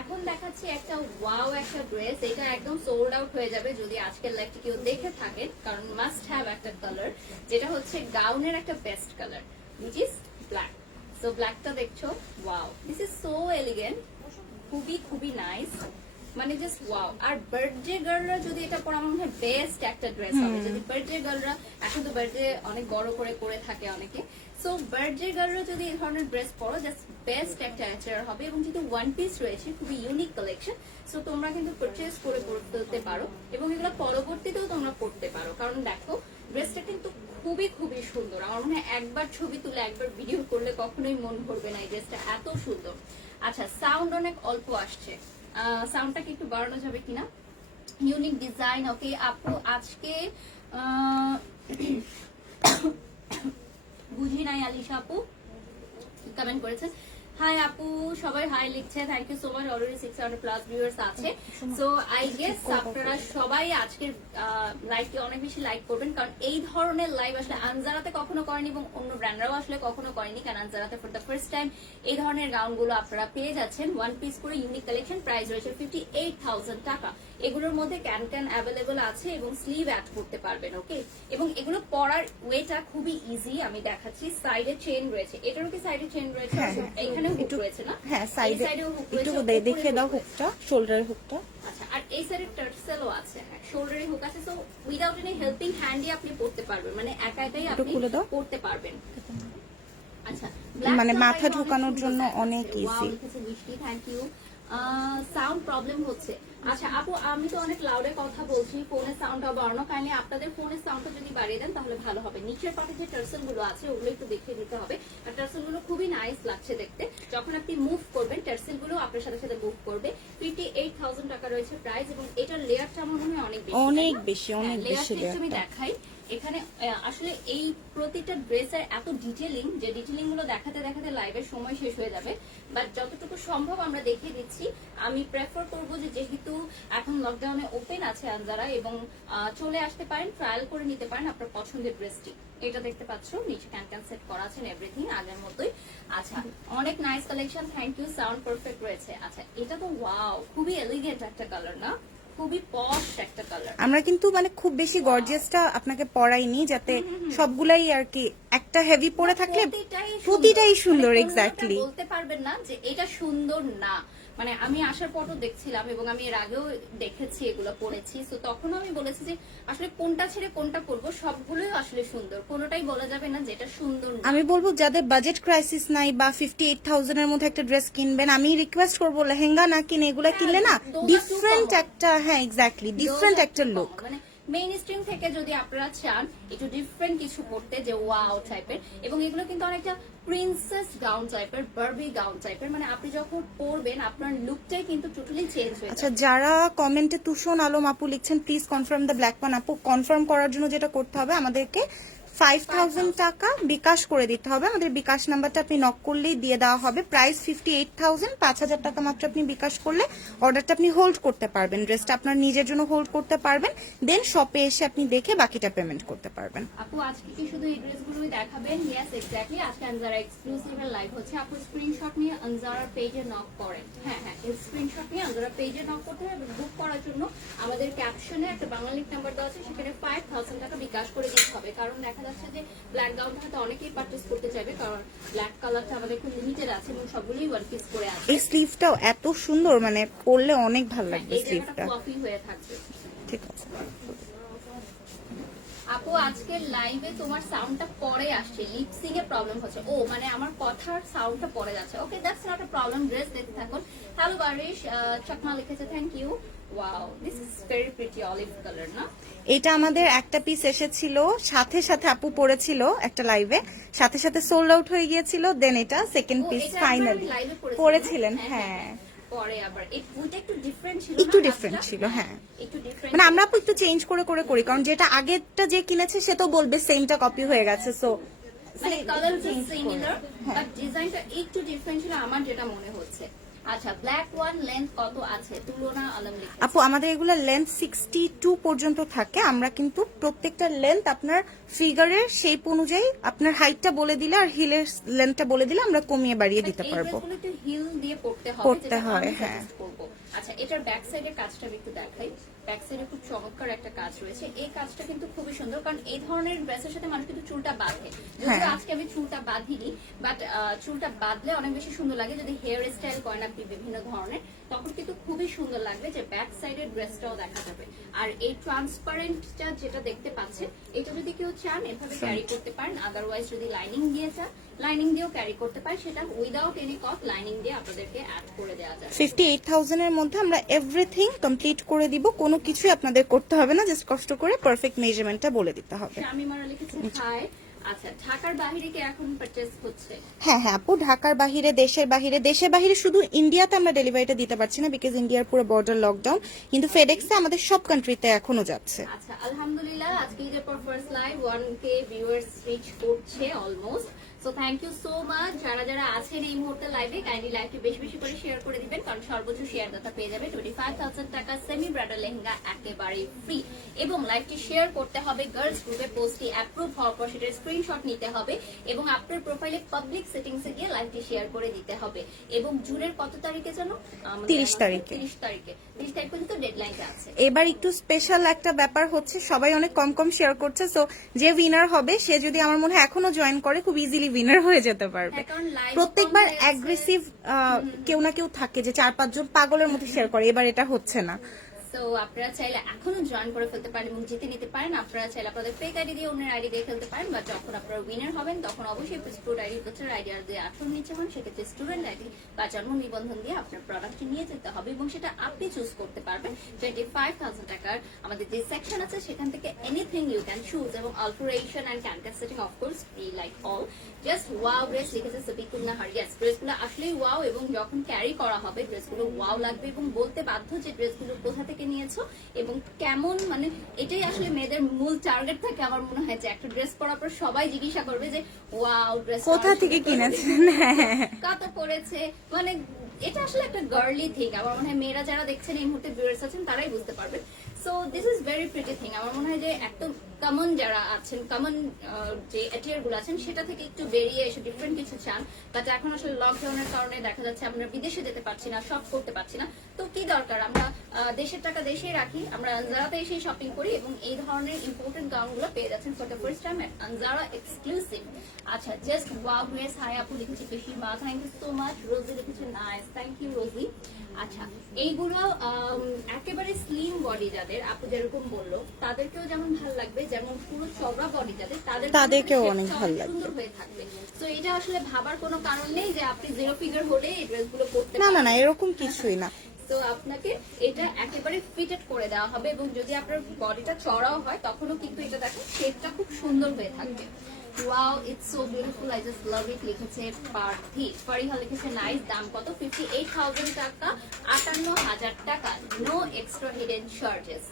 এখন দেখাচ্ছি একটা ওয়াও একটা ড্রেস, এটা একদম সোল্ড আউট হয়ে যাবে যদি আজকের লাইভটি কেউ দেখে থাকেন, কারণ মাস্ট হ্যাভ একটা কালার, যেটা হচ্ছে গাউনের একটা best colour, which is black. So ব্ল্যাকটা দেখছো, wow, this is so elegant, খুবই খুবই নাইস, মানে জাস্ট ওয়াও। আর বার্থডে গার্লরা যদি এটা পরে আমার মনে হয় বেস্ট একটা ড্রেস হবে। যদি বার্থডে গার্লরা, এখন তো বার্থডে অনেক বড় করে থাকে অনেকে, সো বার্থডে গার্লরা যদি এই ধরনের ড্রেস পরো, জাস্ট বেস্ট একটা অ্যাচার হবে। এবং যেহেতু ওয়ান পিস রয়েছে, খুবই ইউনিক কালেকশন, সো তোমরা কিন্তু পারচেজ করে ফেলতে পারো এবং এগুলো পরবর্তীতেও তোমরা পড়তে পারো। কারণ দেখো ড্রেসটা কিন্তু খুবই খুবই সুন্দর, আমার মনে হয় একবার ছবি তুলে একবার ভিডিও করলে কখনোই মন ভরবে না, এই ড্রেসটা এত সুন্দর। আচ্ছা, সাউন্ড অনেক অল্প আসছে, সাউন্ডটা কি একটু বাড়ানো যাবে কিনা? ইউনিক ডিজাইন, ওকে আপু আজকে বুঝি নাই আলিশা আপু কমেন্ট করেছেন। হাই আপু, সবাই হাই লিখছে, thank you so much. Already 600+ viewers আছে, সো আই গেস আপনারা সবাই আজকের লাইভটি অনেক বেশি লাইক করবেন, কারণ এই ধরনের লাইভ আসলে আনজারাতে কখনো করেনি এবং অন্য ব্র্যান্ডরাও আসলে কখনো করেনি। কারণ আনজারাতে ফর দ্য ফার্স্ট টাইম এই ধরনের গাউনগুলো আপনারা পেয়ে যাচ্ছেন ওয়ান পিস করে, ইউনিক কালেকশন, প্রাইস রয়েছে 58,000 টাকা। এগুলোর মধ্যে ক্যান অ্যাভেলেবল আছে এবং স্লিভ অ্যাড করতে পারবেন, ওকে। এবং এগুলো পরার ওয়েটা খুবই ইজি, আমি দেখাচ্ছি। সাইডে চেন রয়েছে, এটারও কি সাইডে চেন রয়েছে? এখানে হুক রয়েছে না? হ্যাঁ, সাইডে একটু দেখিয়ে দাও হুকটা, শোল্ডারের হুকটা। আচ্ছা, আর এই সাইডে টার্সেলও আছে, হ্যাঁ, শোল্ডারে হুক আছে। সো উইদাউট এনি হেল্পিং হ্যান্ডই আপনি পড়তে পারবেন, মানে একা একাই আপনি পড়তে পারবেন। আচ্ছা, মানে মাথা ঢোকানোর জন্য অনেক ইজি। মিষ্টি, থ্যাংক ইউ। সাউন্ড প্রবলেম হচ্ছে। আচ্ছা আপু, আমি তো অনেক লাউডে কথা বলছি, ফোনের সাউন্ডটা বাড়ানো, কাইন্ডলি আপনাদের ফোনের সাউন্ডটা যদি বাড়িয়ে দেন তাহলে ভালো হবে। নিচের পাশে যে টার্সেল গুলো আছে ওগুলো একটু দেখিয়ে দিতে হবে। আর টার্সেল গুলো খুবই নাইস লাগছে দেখতে, যখন আপনি মুভ করবেন টার্সেল গুলো আপনার সাথে সাথে মুভ করবে। 58,000 টাকা রয়েছে প্রাইস, এবং এটার লেয়ারটা আমার মনে হয় অনেক বেশি। আমি দেখাই এখানে আসলে এই প্রতিটা ড্রেসের এত ডিটেলিং, যে ডিটেলিং গুলো দেখাতে দেখাতে লাইভের সময় শেষ হয়ে যাবে, বাট যতটুকু সম্ভব আমরা দেখিয়ে দিচ্ছি। আমি প্রেফার করবো যে যেহেতু এখন লকডাউনে ওপেন আছে আনজারা, এবং চলে আসতে পারেন, ট্রায়াল করে নিতে পারেন আপনার পছন্দের ড্রেসটি। এটা দেখতে পাচ্ছ, নিচে ক্যান সেট করা আছে, এভরিথিং আগের মতোই। আচ্ছা, অনেক nice collection, thank you, sound perfect রয়েছে। আচ্ছা, এটা তো ওয়াও, খুবই এলিগেন্ট একটা কালার না? খুবই পশ একটা কালার। আমরা কিন্তু মানে খুব বেশি গর্জিয়াসটা আপনাকে পরাইনি, যাতে সবগুলাই আর কি একটা হেভি পরে থাকলে প্রতিটাই সুন্দর। মানে এক্স্যাক্টলি, বলতে পারবেন না যে এটা সুন্দর না। মানে আমি আসার পরও দেখছিলাম এবং আমি এর আগেও দেখেছি, এগুলো পরেছি, তো তখনও আমি বলেছি যে আসলে কোনটা ছেড়ে কোনটা পরবো, সবগুলোই আসলে সুন্দর, কোনোটাই বলা যাবে না যেটা সুন্দর না। আমি বলবো যাদের বাজেট ক্রাইসিস নাই বা 58,000 এর মধ্যে একটা ড্রেস কিনবেন, আমি রিকোয়েস্ট করবো লেহেঙ্গা না কিনে এগুলা কিনলে না ডিফারেন্ট একটা, হ্যাঁ এক্স্যাক্টলি ডিফারেন্ট একটা লুক। মানে মেইন স্ট্রিম থেকে যদি আপনারা চান একটু ডিফারেন্ট কিছু করতে, যে ওয়াও টাইপের, এবং এগুলো কিন্তু অনেকটা প্রিন্সেস গাউন টাইপের, বারবি গাউন টাইপের, মানে আপনি যখন পরবেন আপনার লুকটাই কিন্তু টোটালি চেঞ্জ হয়ে আচ্ছা, যাবে। যারা কমেন্টে তুষন আলম আপু লিখছেন please confirm the black one, আপু কনফার্ম করার জন্য যেটা করতে হবে আমাদেরকে 5,000 টাকা বিকাশ করে দিতে হবে। আমাদের বিকাশ নাম্বারটা আপনি নক করলেই দিয়ে দেওয়া হবে। প্রাইস 58,000, 5,000 টাকা মাত্র আপনি বিকাশ করলে অর্ডারটা আপনি হোল্ড করতে পারবেন, ড্রেসটা আপনার নিজের জন্য হোল্ড করতে পারবেন, দেন শপে এসে আপনি দেখে বাকিটা পেমেন্ট করতে পারবেন। আপু আজকে কি শুধু এই ড্রেসগুলোই দেখাবেন? ইয়েস এক্স্যাক্টলি, আজকে আনজারা এক্সক্লুসিভ এর লাইভ হচ্ছে। আপু স্ক্রিনশট নিয়ে আনজারার পেজে নক করেন। হ্যাঁ হ্যাঁ, স্ক্রিনশট নিয়ে আনজারা পেজে নক করতে হবে। বুক করার জন্য আমাদের ক্যাপশনে একটা বাংলালিক নাম্বার দেওয়া আছে, সেখানে 5,000 টাকা বিকাশ করে দিতে হবে। কারণ দেখা যাচ্ছে যে ব্ল্যাক গাউনটা হয়তো অনেকেই পারচেজ করতে চাইবে, কারণ ব্ল্যাক কালারটা আমাদের খুব লিমিটেড আছে এবং সবগুলোই ওয়ান পিস করে আছে। এই স্লিভটাও এত সুন্দর, মানে পরলে অনেক ভালো লাগবে এই জায়গাটা স্লিভটা। ফ্লফি হয়ে থাকবে। ঠিক আছে আপু আজকে লাইভে তোমার সাউন্ডটা পরে আসছে, লিপসিং এ প্রবলেম হচ্ছে। ও মানে আমার কথার সাউন্ডটা পরে যাচ্ছে। Okay, that's not a problem. Dress দেখতে থাকুন। হ্যালো বারিশ, চকমা লিখেছে, thank you. Wow, this is very pretty olive colour না? এটা আমাদের একটা পিস এসেছিল, সাথে সাথে আপু পড়েছিল একটা লাইভে, সাথে সাথে সোল্ড আউট হয়ে গিয়েছিল, দেন এটা সেকেন্ড ও, পিস এটা ফাইনালি আমরা live এ পড়েছিলেন। হ্যাঁ, হ্যাঁ পরে আবার ওইটা একটু ডিফারেন্ট ছিল, একটু না? ডিফারেন্ট কাজটা? ছিল, হ্যাঁ। একটু ডিফারেন্ট, মানে আমরা আপু একটু চেঞ্জ করে করে করি, কারণ যেটা আগেরটা যে কিনেছে সে তো বলবে সেমটা কপি হয়ে গেছে, সো মানে কালার সিমিলার বাট ডিজাইনটা একটু ডিফারেন্ট ছিল আমার যেটা মনে হচ্ছে। আচ্ছা, ব্ল্যাক ওয়ান লেন্থ কত আছে? তুলনা আলম লিখেছে। আপু আমাদের এগুলো লেন্থ 62 পর্যন্ত থাকে। আমরা কিন্তু প্রত্যেকটা লেন্থ আপনার ফিগারের শেপ অনুযায়ী আপনার হাইটটা বলে দিলে আর হিলের লেন্থটা বলে দিলে আমরা কমিয়ে বাড়িয়ে দিতে এই পারবো। ড্রেসগুলো একটু হিল দিয়ে পড়তে হবে, পরতে যেটা হয়, আমি হ্যাঁ। suggest করবো। আচ্ছা, এটার ব্যাক সাইডের কাজটা আমি একটু দেখাই। ব্যাক সাইডে খুব চমৎকার একটা কাজ রয়েছে। এই কাজটা কিন্তু খুবই সুন্দর, কারণ এই ধরনের ড্রেসের সাথে মানুষ কিন্তু চুলটা বাঁধে। যদিও হ্যাঁ। আজকে আমি চুলটা বাঁধিনি, বাট চুলটা বাঁধলে অনেক বেশি সুন্দর লাগে। যদি হেয়ার স্টাইল করেন আপনি বিভিন্ন ধরনের, তখন কিন্তু খুবই সুন্দর লাগবে, যে ব্যাক সাইডের ড্রেসটাও দেখা যাবে। আর এই ট্রান্সপারেন্টটা যেটা দেখতে পাচ্ছেন, এটা যদি কেউ চান এভাবে ক্যারি করতে পারেন। আদারওয়াইজ যদি লাইনিং দিয়ে চান, লাইনিং দিয়েও ক্যারি করতে পারেন। সেটা উইদাউট এনি কস্ট লাইনিং দিয়ে আপনাদেরকে অ্যাড করে দেওয়া যায়। 58,000 এর মধ্যে আমরা এভরিথিং কমপ্লিট করে দিব, কোনো কিছুই আপনাদের করতে হবে না, জাস্ট কষ্ট করে পারফেক্ট মেজারমেন্টটা বলে দিতে হবে। শামিমারা লিখেছে হাই। আচ্ছা, ঢাকার বাইরে কি এখন পারচেজ হচ্ছে? হ্যাঁ হ্যাঁ আপু, ঢাকার বাহিরে, দেশের বাহিরে শুধু ইন্ডিয়াতে আমরা ডেলিভারিটা দিতে পারছি না, বিকজ ইন্ডিয়ার পুরো বর্ডার লকডাউন, কিন্তু ফেডেক্সে আমাদের সব কান্ট্রিতে এখনো যাচ্ছে। আচ্ছা, আলহামদুলিল্লাহ আজকে ঈদের পর first live 1K viewers reach করছে almost. So thank you so much. যারা যারা আছেন এই মুহূর্তে লাইভে, কাইন্ডলি লাইভটি বেশি বেশি করে শেয়ার করে দিবেন, কারণ সর্বোচ্চ শেয়ার দাতা পেয়ে যাবে 25,000 টাকা সেমি ব্রাইডাল লেহেঙ্গা একেবারে ফ্রি। এবং লাইভটি শেয়ার করতে হবে গার্লস গ্রুপে, পোস্টটি অ্যাপ্রুভ হওয়ার পর সেটার স্ক্রিনশট নিতে হবে এবং আপনার প্রোফাইলে পাবলিক সেটিংসে গিয়ে লাইভটি শেয়ার করে দিতে হবে। এবং জুনের কত তারিখে জানো? 30 তারিখে। 30 তারিখে পর্যন্ত ডেডলাইনটা আছে। এবার একটু স্পেশাল একটা ব্যাপার হচ্ছে, সবাই অনেক কম কম শেয়ার করছে, সো যে উইনার হবে সে যদি আমার মনে হয় এখনো জয়েন করে, খুব ইজিলি উইনার হয়ে যেতে পারবে। হ্যাঁ, কারণ live প্রত্যেকবার কম হয়ে আছে। অ্যাগ্রেসিভ কেউ না কেউ থাকে যে 4-5 জন পাগলের মতো শেয়ার করে, এবার এটা হচ্ছে না। সো আপনারা চাইলে এখনো জয়েন করে ফেলতে পারেন এবং জিতে নিতে পারেন। আপনারা চাইলে আপনাদের ফেক আইডি দিয়ে অন্যের আইডি দিয়ে খেলতে পারেন, বা যখন আপনারা উইনার হবেন তখন অবশ্যই স্টুডেন্ট আইডি, ভোটার আইডি আর দিয়ে 18 নিচে হন, সেক্ষেত্রে স্টুডেন্ট আইডি বা জন্ম নিবন্ধন দিয়ে আপনার প্রোডাক্টটি নিয়ে যেতে হবে এবং সেটা আপনি চুজ করতে পারবেন। 25,000 টাকার আমাদের যে সেকশন আছে সেখান থেকে এনিথিং ইউ ক্যান চুজ, এবং alteration and canvas setting of course free like all. Just wow dress লিখেছে সবিকুল নাহার। ইয়েস, ড্রেসগুলো আসলেই ওয়াও, এবং যখন ক্যারি করা হবে ড্রেসগুলো ওয়াও লাগবে এবং বলতে বাধ্য যে ড্রেসগুলো কোথা থেকে নিয়েছো এবং কেমন। মানে এটাই আসলে মেয়েদের মূল টার্গেট থাকে আমার মনে হয়, যে একটা ড্রেস পরার পর সবাই জিজ্ঞাসা করবে যে ওয়াও ড্রেস কোথা থেকে কিনেছেন, কত পড়েছে। মানে এটা আসলে একটা গার্লি থিং। আমার মনে হয় মেয়েরা যারা দেখছেন এই মুহূর্তে ভিউয়ার্স আছেন তারাই বুঝতে পারবেন। So this is very pretty thing. আমার মনে হয় যে একদম কমন যারা আছেন, কমন যে অ্যাটিয়ার গুলো আছেন সেটা থেকে একটু বেরিয়ে এসে ডিফারেন্ট কিছু চান, বাট এখন আসলে লকডাউনের কারণে দেখা যাচ্ছে আমরা বিদেশে যেতে পারছি না, শপ করতে পারছি না, তো কি দরকার আমরা দেশের টাকা দেশেই রাখি, আমরা আনজারাতে এসেই শপিং করি এবং এই ধরনের ইম্পোর্টেন্ট গাউন গুলো পেয়ে যাচ্ছেন for the first time at Anjara exclusive. আচ্ছা, জাস্ট ওয়াও ড্রেস, হাই আপু লিখেছে Pisima, thank you so much. Rosie লিখেছে নাইস, থ্যাংক ইউ রোজি। আচ্ছা, এইগুলো একেবারে স্লিম বডি যাদের, আপু যেরকম বললো তাদেরকেও যেমন ভালো লাগবে, যেমন পুরো চওড়া বডি যাদের তাদেরকেও অনেক ভালো লাগবে, সুন্দর হয়ে থাকবে। তো এটা আসলে ভাবার কোনো কারণ নেই যে আপনি জিরো ফিগার হলে এই ড্রেসগুলো পরতে না না না, এরকম কিছুই না। তো আপনাকে এটা একেবারে ফিটেড করে দেওয়া হবে এবং যদি আপনার বডিটা চড়াও হয় তখনও কিন্তু এটা দেখেন শেপটা খুব সুন্দর হয়ে থাকবে। Wow, it's so beautiful, I just love it লিখেছে পার্থি। ফারিহা লিখেছে নাইস। দাম কত? 58,000 টাকা, 58,000 টাকা, নো এক্সট্রা হিডেন চার্জেস।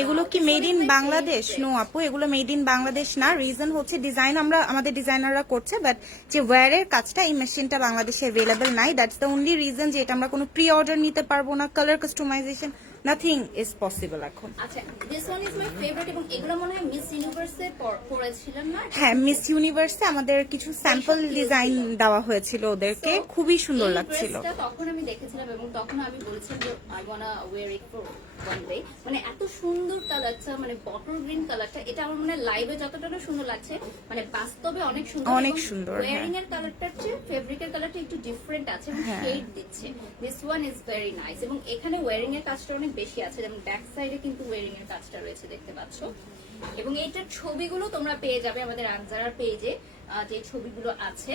এগুলো কি মেড ইন বাংলাদেশ? নো আপু, এগুলো মেড ইন বাংলাদেশ না। রিজন হচ্ছে ডিজাইন আমরা আমাদের ডিজাইনাররা করছে, বাট যে ওয়্যারের কাজটা এই মেশিনটা বাংলাদেশে অ্যাভেলেবল নাই। দ্যাটস দ্য অনলি রিজন যে এটা আমরা কোনো প্রি অর্ডার নিতে পারবো না। Colour customization nothing is possible এখন। আচ্ছা, this one is my favourite এবং এগুলো মনে হয় মিস ইউনিভার্সে পড়েছিলেন না? হ্যাঁ, মিস ইউনিভার্সে আমাদের কিছু স্যাম্পল ডিজাইন দেওয়া হয়েছিল ওদেরকে, খুবই সুন্দর লাগছিল। তখন আমি দেখেছিলাম এবং তখন আমি বলেছিলাম যে I wanna wear it for one day. মানে এত সুন্দর কালারটা, মানে বটল গ্রিন কালারটা, এটা আমার মনে হয় লাইভে যতটা না সুন্দর লাগছে, মানে বাস্তবে অনেক সুন্দর, অনেক সুন্দর। ওয়্যারিং এর কালারটার চেয়ে ফেব্রিকের কালারটা একটু ডিফারেন্ট আছে এবং শেড দিচ্ছে। This one is very nice এবং এখানে ওয়্যারিং এর কাজটা অনেক বেশি আছে, যেমন ব্যাক সাইডে কিন্তু ওয়্যারিং এর কাজটা রয়েছে, দেখতে পাচ্ছ। এবং এইটার ছবিগুলো তোমরা পেয়ে যাবে আমাদের আনজারার পেজে, যে ছবিগুলো আছে।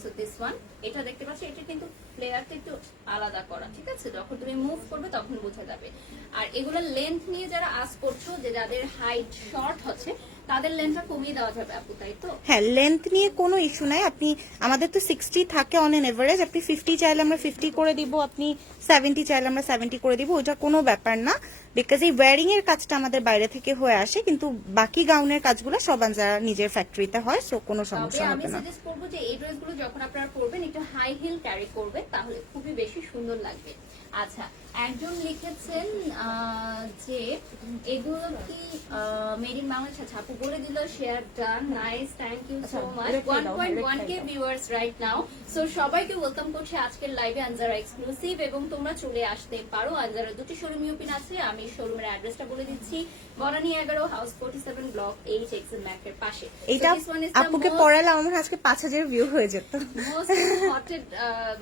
সো দিস ওয়ান, এটা দেখতে পাচ্ছ, এটা কিন্তু ফ্লেয়ারটা একটু আলাদা করা, ঠিক আছে? যখন তুমি মুভ করবে তখন বোঝা যাবে। আর এগুলোর লেন্থ নিয়ে যারা আস করছো যে যাদের হাইট শর্ট হচ্ছে তাদের লেন্থটা কমিয়ে দেওয়া যাবে আপু, তাই তো? হ্যাঁ, লেন্থ নিয়ে কোনো ইস্যু নাই। আপনি আমাদের তো 60 থাকে অন এন এভারেজ, আপনি 50 চাইলে আমরা 50 করে দিব, আপনি 70 চাইলে আমরা 70 করে দিব, ওটা কোনো ব্যাপার না। বিকজ এই ওয়্যারিং এর কাজটা আমাদের বাইরে থেকে হয়ে আসে, কিন্তু বাকি গাউনের কাজগুলো সব যারা নিজের ফ্যাক্টরিতে হয়, সো কোনো সমস্যা আমি হবে না। সাজেস্ট করবো যে এই ড্রেসগুলো যখন আপনারা পরবেন একটু হাই হিল ক্যারি করবেন, তাহলে খুবই বেশি সুন্দর লাগবে। আচ্ছা, একজন লিখেছেন যে এগুলো কি মেড ইন বাংলাদেশ? আচ্ছা, আপু বলে দিল, share done, nice, thank you so much. 1.1k viewers right now. So সবাইকে ওয়েলকাম করছি আজকের লাইভে আনজারা এক্সক্লুসিভ, এবং তোমরা চলে আসতে পারো। আনজারা দুটি শোরুম ইউপিন আছে, আমি শোরুমের অ্যাড্রেসটা বলে দিচ্ছি। Banani 11, house 47, block H, XL ম্যাকের পাশে। এটা আপুকে পরালে আমার আজকে 5000 ভিউ হয়ে যেত। মোস্ট হটেড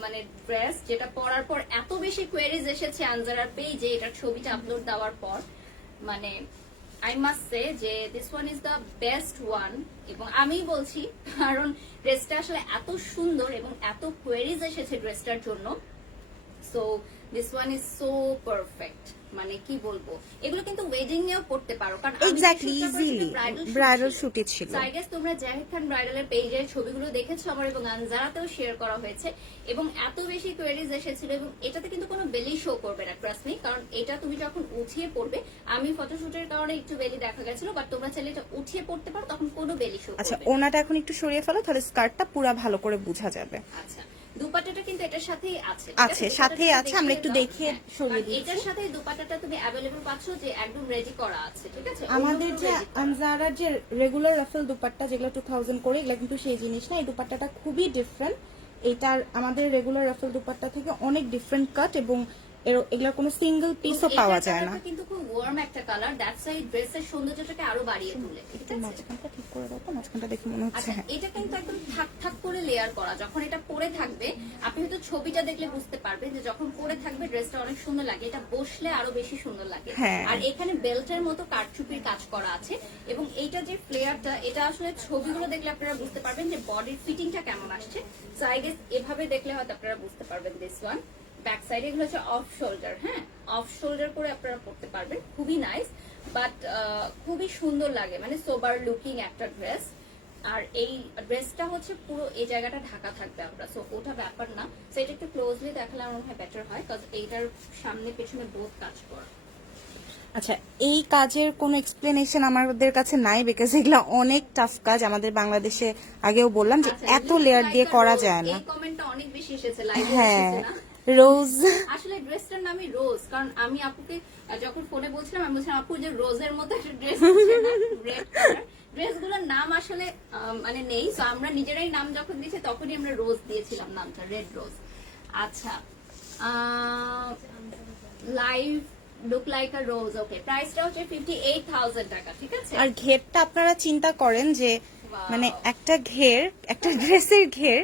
মানে ড্রেস, যেটা পরার পর এত বেশি কোয়েরিজ এসেছে আনজারার পেজে এটার ছবিটা আপলোড দেওয়ার পর, মানে আই মাস্ট সে যে this one is the best one. এবং আমি বলছি কারণ ড্রেসটা আসলে এত সুন্দর এবং এত কোয়েরিজ এসেছে ড্রেসটার জন্য। So this one is so perfect, মানে কি বলবো, এগুলো কিন্তু ওয়েডিং নিয়েও পড়তে পারো, কারণ এক্স্যাক্টলি, ইজিলি ব্রাইডাল শুটে ছিল। আই গেস তোমরা জাহিদ খান ব্রাইডালের পেজের ছবিগুলো দেখেছো আমার, এবং আনজারাতেও শেয়ার করা হয়েছে, এবং এত বেশি কোয়েরিজ এসেছিল। এবং এটাতে কিন্তু কোনো বেলি শো করবে না, ট্রাস্ট মি, কারণ এটা তুমি যখন উঠিয়ে পড়বে, আমি ফটোশুটের কারণে একটু বেলি দেখা গেছিল, বাট তোমরা চাইলে এটা উঠিয়ে পড়তে পারো, তখন কোনো বেলি শো করবে। আচ্ছা, ওনাটা এখন একটু সরিয়ে ফেলো, তাহলে স্কার্টটা পুরো ভালো করে বোঝা যাবে। আচ্ছা, দুপাট্টাটা কিন্তু এটার সাথেই আছে, আছে, সাথেই আছে, আমরা একটু দেখিয়ে সরিয়ে দিচ্ছি। এটার সাথে দুপাট্টাটা তুমি অ্যাভেলেবল পাচ্ছো, যে একদম রেডি করা আছে, ঠিক আছে? আমাদের যে আনজারার যে রেগুলার রাফেল দুপাট্টা যেগুলো 2000 করে, এগুলো কিন্তু সেই জিনিস না। এই দুপাট্টাটা খুবই ডিফারেন্ট, এটার আমাদের রেগুলার রাফেল দুপাট্টা থেকে অনেক ডিফারেন্ট কাট, এবং এগুলোর কোনো সিঙ্গেল পিসও পাওয়া যায় না। কিন্তু খুব ওয়ার্ম একটা কালার, দ্যাটস ওয়াই ড্রেসের সৌন্দর্যটাকে আরো বাড়িয়ে তোলে। মাঝখানটা ঠিক করে দাও তো, মাঝখানটা দেখে মনে হচ্ছে। আচ্ছা, এটা কিন্তু একদম থাক থাক করে লেয়ার করা। যখন এটা পরে থাকবে, আপনি হয়তো ছবিটা দেখলে বুঝতে পারবেন যে যখন পরে থাকবে ড্রেসটা অনেক সুন্দর লাগে, এটা বসলে আরো বেশি সুন্দর লাগে। আর এখানে বেল্টের মতো কারচুপির কাজ করা আছে, এবং এইটা যে ফ্লেয়ারটা, এটা আসলে ছবিগুলো দেখলে আপনারা বুঝতে পারবেন যে বডির ফিটিংটা কেমন আসছে। সো আই গেস এভাবে দেখলে হয়তো আপনারা বুঝতে পারবেন। দিস ওয়ান ব্যাক সাইডে এগুলো হচ্ছে অফ শোল্ডার, হ্যাঁ, অফ শোল্ডার করে আপনারা পড়তে পারবেন, খুবই নাইস, বাট খুবই সুন্দর লাগে, মানে সোবার লুকিং একটা ড্রেস। আর এই ড্রেসটা হচ্ছে পুরো এই জায়গাটা ঢাকা থাকবে আমরা, সো ওটা ব্যাপার না। সো এটা একটু ক্লোজলি দেখালে আমার মনে হয় বেটার হয়, কারণ এইটার সামনে পেছনে বোথ কাজ করা। আচ্ছা, এই কাজের কোনো এক্সপ্লেনেশন আমাদের কাছে নাই, বিকজ এগুলো অনেক টাফ কাজ। আমাদের বাংলাদেশে আগেও বললাম যে এত লেয়ার দিয়ে করা যায় না। এই কমেন্টটা অনেক বেশি এসেছে লাইভে, হ্যাঁ, রোজ। আসলে ড্রেসটার নামই রোজ, কারণ আমি আপুকে যখন ফোনে বলছিলাম, আমি বলছিলাম আপু যে রোজের মতো একটা ড্রেস রেড কালার, ড্রেসগুলোর নাম আসলে মানে নেই, তো আমরা নিজেরাই নাম যখন দিয়েছি তখনই আমরা রোজ দিয়েছিলাম নামটা, রেড রোজ। আচ্ছা, লাইভ লুক লাইক আ রোজ, ওকে, প্রাইসটা হচ্ছে 58,000 টাকা, ঠিক আছে। আর ঘেরটা আপনারা চিন্তা করেন যে Wow. মানে একটা ঘের, একটা ড্রেসের ঘের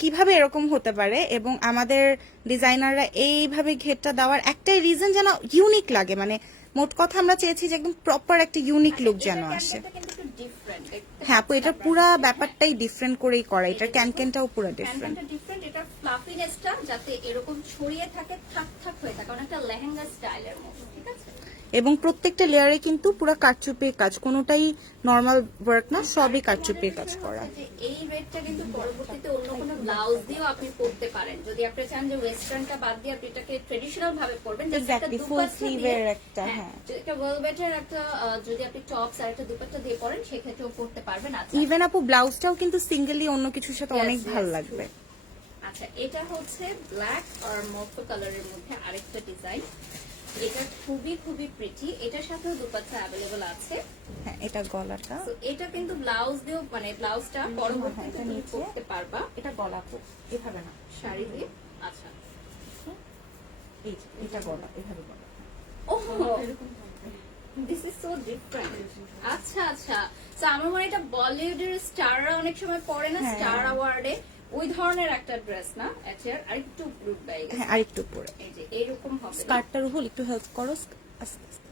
কিভাবে এরকম হতে পারে, এবং আমাদের ডিজাইনাররা এইভাবে ঘেরটা দেওয়ার একটাই রিজন যেন ইউনিক লাগে, মানে মোট কথা আমরা চেয়েছি যে একদম প্রপার একটা ইউনিক লুক যেন আসে। হ্যাঁ আপু, এটা পুরো ব্যাপারটাই ডিফারেন্ট করেই করা, এটার ক্যানকেনটাও পুরো ডিফারেন্ট। ডিফারেন্ট, এটা ফ্লাফিনেসটা যাতে এরকম ছড়িয়ে থাকে, থাক থাক হয়ে থাকে, অনেকটা লেহেঙ্গা স্টাইলের মতো, ঠিক আছে। এবং প্রত্যেকটা লেয়ারে কিন্তু পুরো কারচুপির কাজ, কোনোটাই নর্মাল ওয়ার্ক না, সবই কারচুপির কাজ করা। যে এই রেটটা কিন্তু পরবর্তীতে অন্য কোনো ব্লাউজ দিয়েও আপনি পরতে পারেন, যদি আপনি চান যে ওয়েস্টার্নটা বাদ দিয়ে আপনি এটাকে ট্রেডিশনাল ভাবে পরবেন, এক্স্যাক্টলি ফুল স্লিভের একটা, হ্যাঁ একটা ওয়েলভেটের একটা যদি আপনি টপস আর একটা দুপাট্টা দিয়ে পরেন সেক্ষেত্রেও পরতে পারবেন। আচ্ছা, ইভেন আপু ব্লাউজটাও কিন্তু সিঙ্গেলি অন্য কিছুর সাথে Yes, অনেক yes, ভালো true. লাগবে। আচ্ছা, এটা হচ্ছে ব্ল্যাক আর মফো কালারের মধ্যে আরেকটা ডিজাইন, এটা খুবই খুবই প্রিটি, এটার সাথেও দুপাট্টা অ্যাভেলেবল আছে। হ্যাঁ এটা গলাটা, So, এটা কিন্তু ব্লাউজ দিয়েও, মানে ব্লাউজটা পরবর্তীতে এটা তুমি নিচে। পরতে পারবা এটা গলা আপু, এভাবে না, শাড়ি দিয়ে। আচ্ছা, এই যে, এটা গলা, এভাবে গলা। This is so different. আচ্ছা আচ্ছা, তো আমার মনে হয় এটা বলিউডের স্টাররা অনেক সময় পরে না, হ্যাঁ। স্টার অ্যাওয়ার্ডে, ওই ধরনের একটা ড্রেস না, আচ্ছা, আর একটু গ্রুপ বাই, হ্যাঁ আরেকটু পরে এই যে এইরকম হবে না? স্কার্টটা রুহুল একটু হেল্প করো, আস্তে আস্তে।